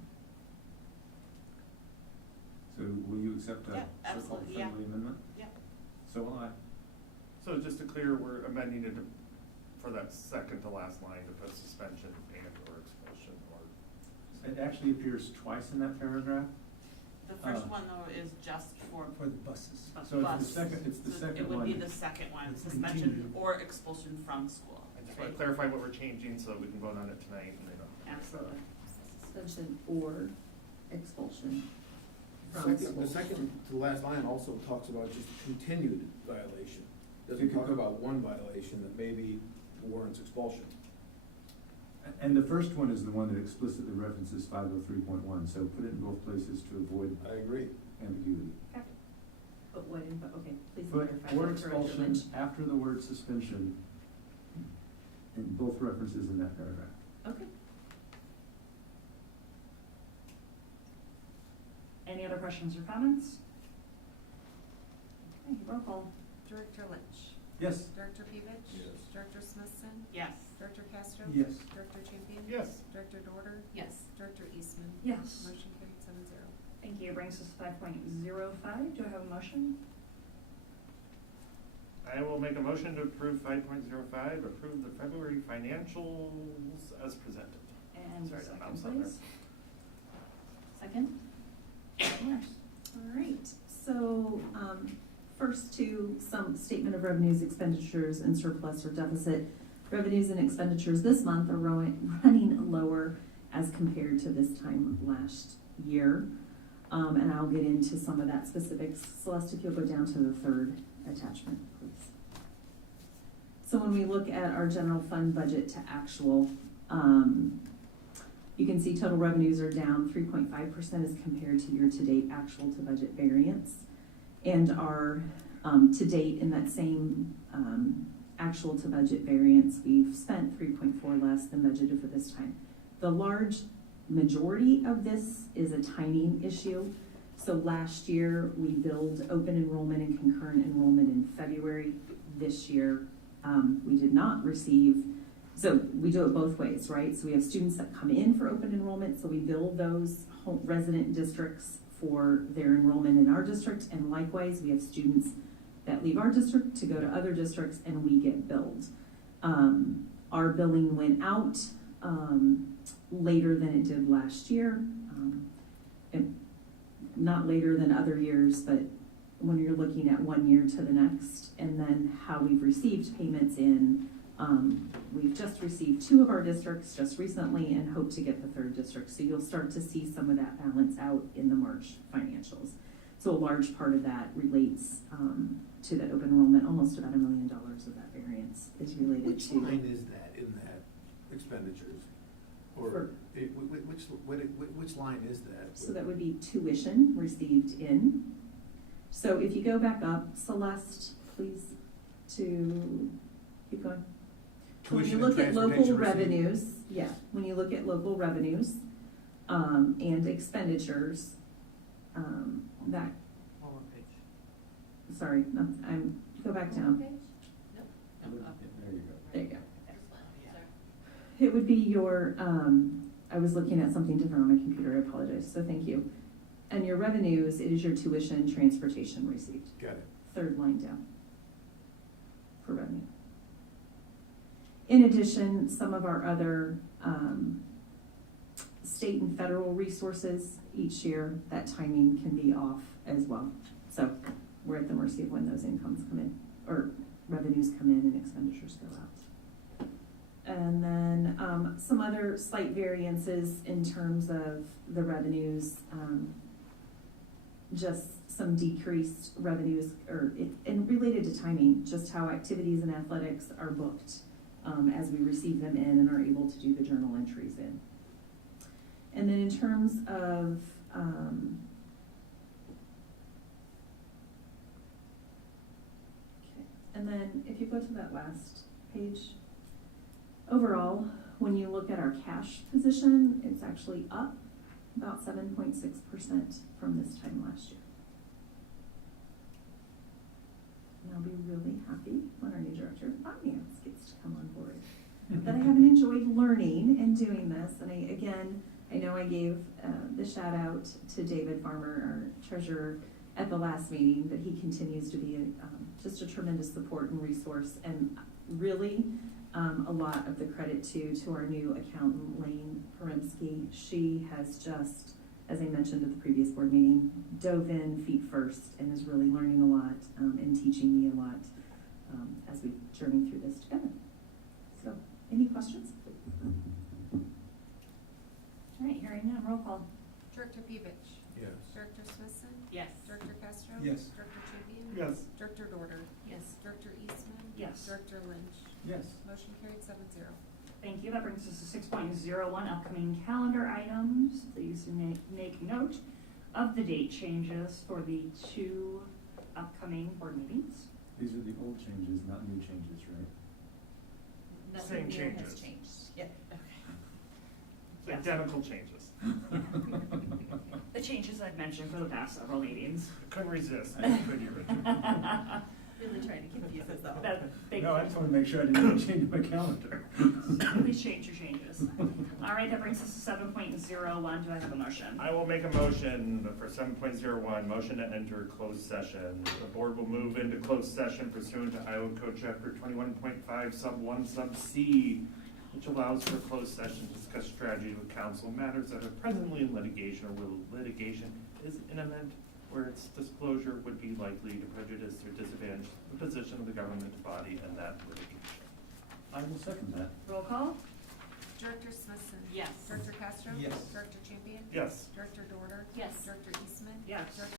So will you accept Yeah, a absolutely, circle-friendly amendment? Yeah. So will I. So just to clear, we're amending it for that second to last line to put suspension and or expulsion or. It actually appears twice in that paragraph. The first one though is just for For the buses. So it's the So second it would one. be the second one, It's suspension continued. or expulsion from school. I just want to clarify what we're changing so that we can vote on it tonight and they don't. Absolutely. Suspension or expulsion from Second, school. the second to the last line also talks about just continued violation. Doesn't It could talk go- about one violation that maybe warrants expulsion. And the first one is the one that explicitly references 503.1, so put it in both places to avoid I agree. ambiguity. But what, okay, please Put clarify. word the correct expulsion image. after the word suspension in both references in that paragraph. Okay. Any other questions or comments? Okay, roll call. Director Lynch. Yes. Director Pevich. Yes. Director Smithson. Yes. Director Castro. Yes. Director Champion. Yes. Director Dorter. Yes. Director Eastman. Yes. Motion carried 7-0. Thank you. Brings us to 5.05. Do I have a motion? I will make a motion to approve 5.05, approve the February financials as presented. And Sorry, second, I'm sorry. please. Second? Yes. All right, so, first to some statement of revenues, expenditures, and surplus or deficit. Revenues and expenditures this month are running lower as compared to this time last year. And I'll get into some of that specifics. Celeste, if you'll go down to the third attachment, please. So when we look at our general fund budget to actual, you can see total revenues are down 3.5% as compared to year-to-date actual to budget variance. And our, to date in that same actual to budget variance, we've spent 3.4 less than budgeted for this time. The large majority of this is a timing issue. So last year, we billed open enrollment and concurrent enrollment in February. This year, we did not receive, so we do it both ways, right? So we have students that come in for open enrollment, so we bill those resident districts for their enrollment in our district, and likewise, we have students that leave our district to go to other districts, and we get billed. Our billing went out later than it did last year, and not later than other years, but when you're looking at 1 year to the next, and then how we've received payments in, we've just received 2 of our districts just recently and hope to get the 3rd district. So you'll start to see some of that balance out in the March financials. So a large part of that relates to that open enrollment. Almost about $1 million of that variance is related Which to. line is that in that expenditures? Or which line is that? So that would be tuition received in. So if you go back up, Celeste, please, to, keep going. So when you Tuition look and at local transportation received? revenues, yeah, when you look at local revenues, and expenditures, that, sorry, go back down. There you go. There you go. It would be your, I was looking at something different on my computer, I apologize, so thank you. And your revenues, it is your tuition, transportation received. Got it. 3rd line down for revenue. In addition, some of our other state and federal resources each year, that timing can be off as well. So we're at the mercy of when those incomes come in, or revenues come in and expenditures go out. And then some other slight variances in terms of the revenues, just some decreased revenues, and related to timing, just how activities and athletics are booked as we receive them in and are able to do the journal entries in. And then in terms of, okay, and then if you go to that last page, overall, when you look at our cash position, it's actually up about 7.6% from this time last year. And I'll be really happy when our new director of finance gets to come on board. But I haven't enjoyed learning and doing this, and I know I gave the shout out to David Farmer, our treasurer, at the last meeting, but he continues to be just a tremendous support and resource, and really a lot of the credit to our new accountant, Lane Perimsky. She has just, as I mentioned at the previous board meeting, dove in feet first and is really learning a lot and teaching me a lot as we journey through this together. So, any questions? All right, hearing none, roll call. Director Pevich. Yes. Director Smithson. Yes. Director Castro. Yes. Director Champion. Yes. Director Dorter. Yes. Director Eastman. Yes. Director Lynch. Yes. Motion carried 7-0. Thank you. That brings us to 6.01, upcoming calendar items. Please make note of the date changes for the 2 upcoming board meetings. These are the old changes, not new changes, right? Nothing Same new has changes. changed. Yep. Yes. Identical changes. The changes I've mentioned for the past several meetings. Couldn't resist. I could hear it. Really trying to confuse us all. No, I just want to make sure I didn't change my calendar. Please change your changes. All right, that brings us to 7.01. Do I have a motion? I will make a motion for 7.01, motion to enter closed session. The board will move into closed session pursuant to Iowa Code Chapter 21.5 Sub 1 Sub C, which allows for closed session to discuss strategy with counsel matters that are presently in litigation or will litigation is an event where its disclosure would be likely to prejudice or disadvantage the position of the government body in that litigation. I will second that. Roll call? Director Smithson. Yes. Director Castro. Yes. Director Champion. Yes. Director Dorter. Yes. Director Eastman. Yes. Director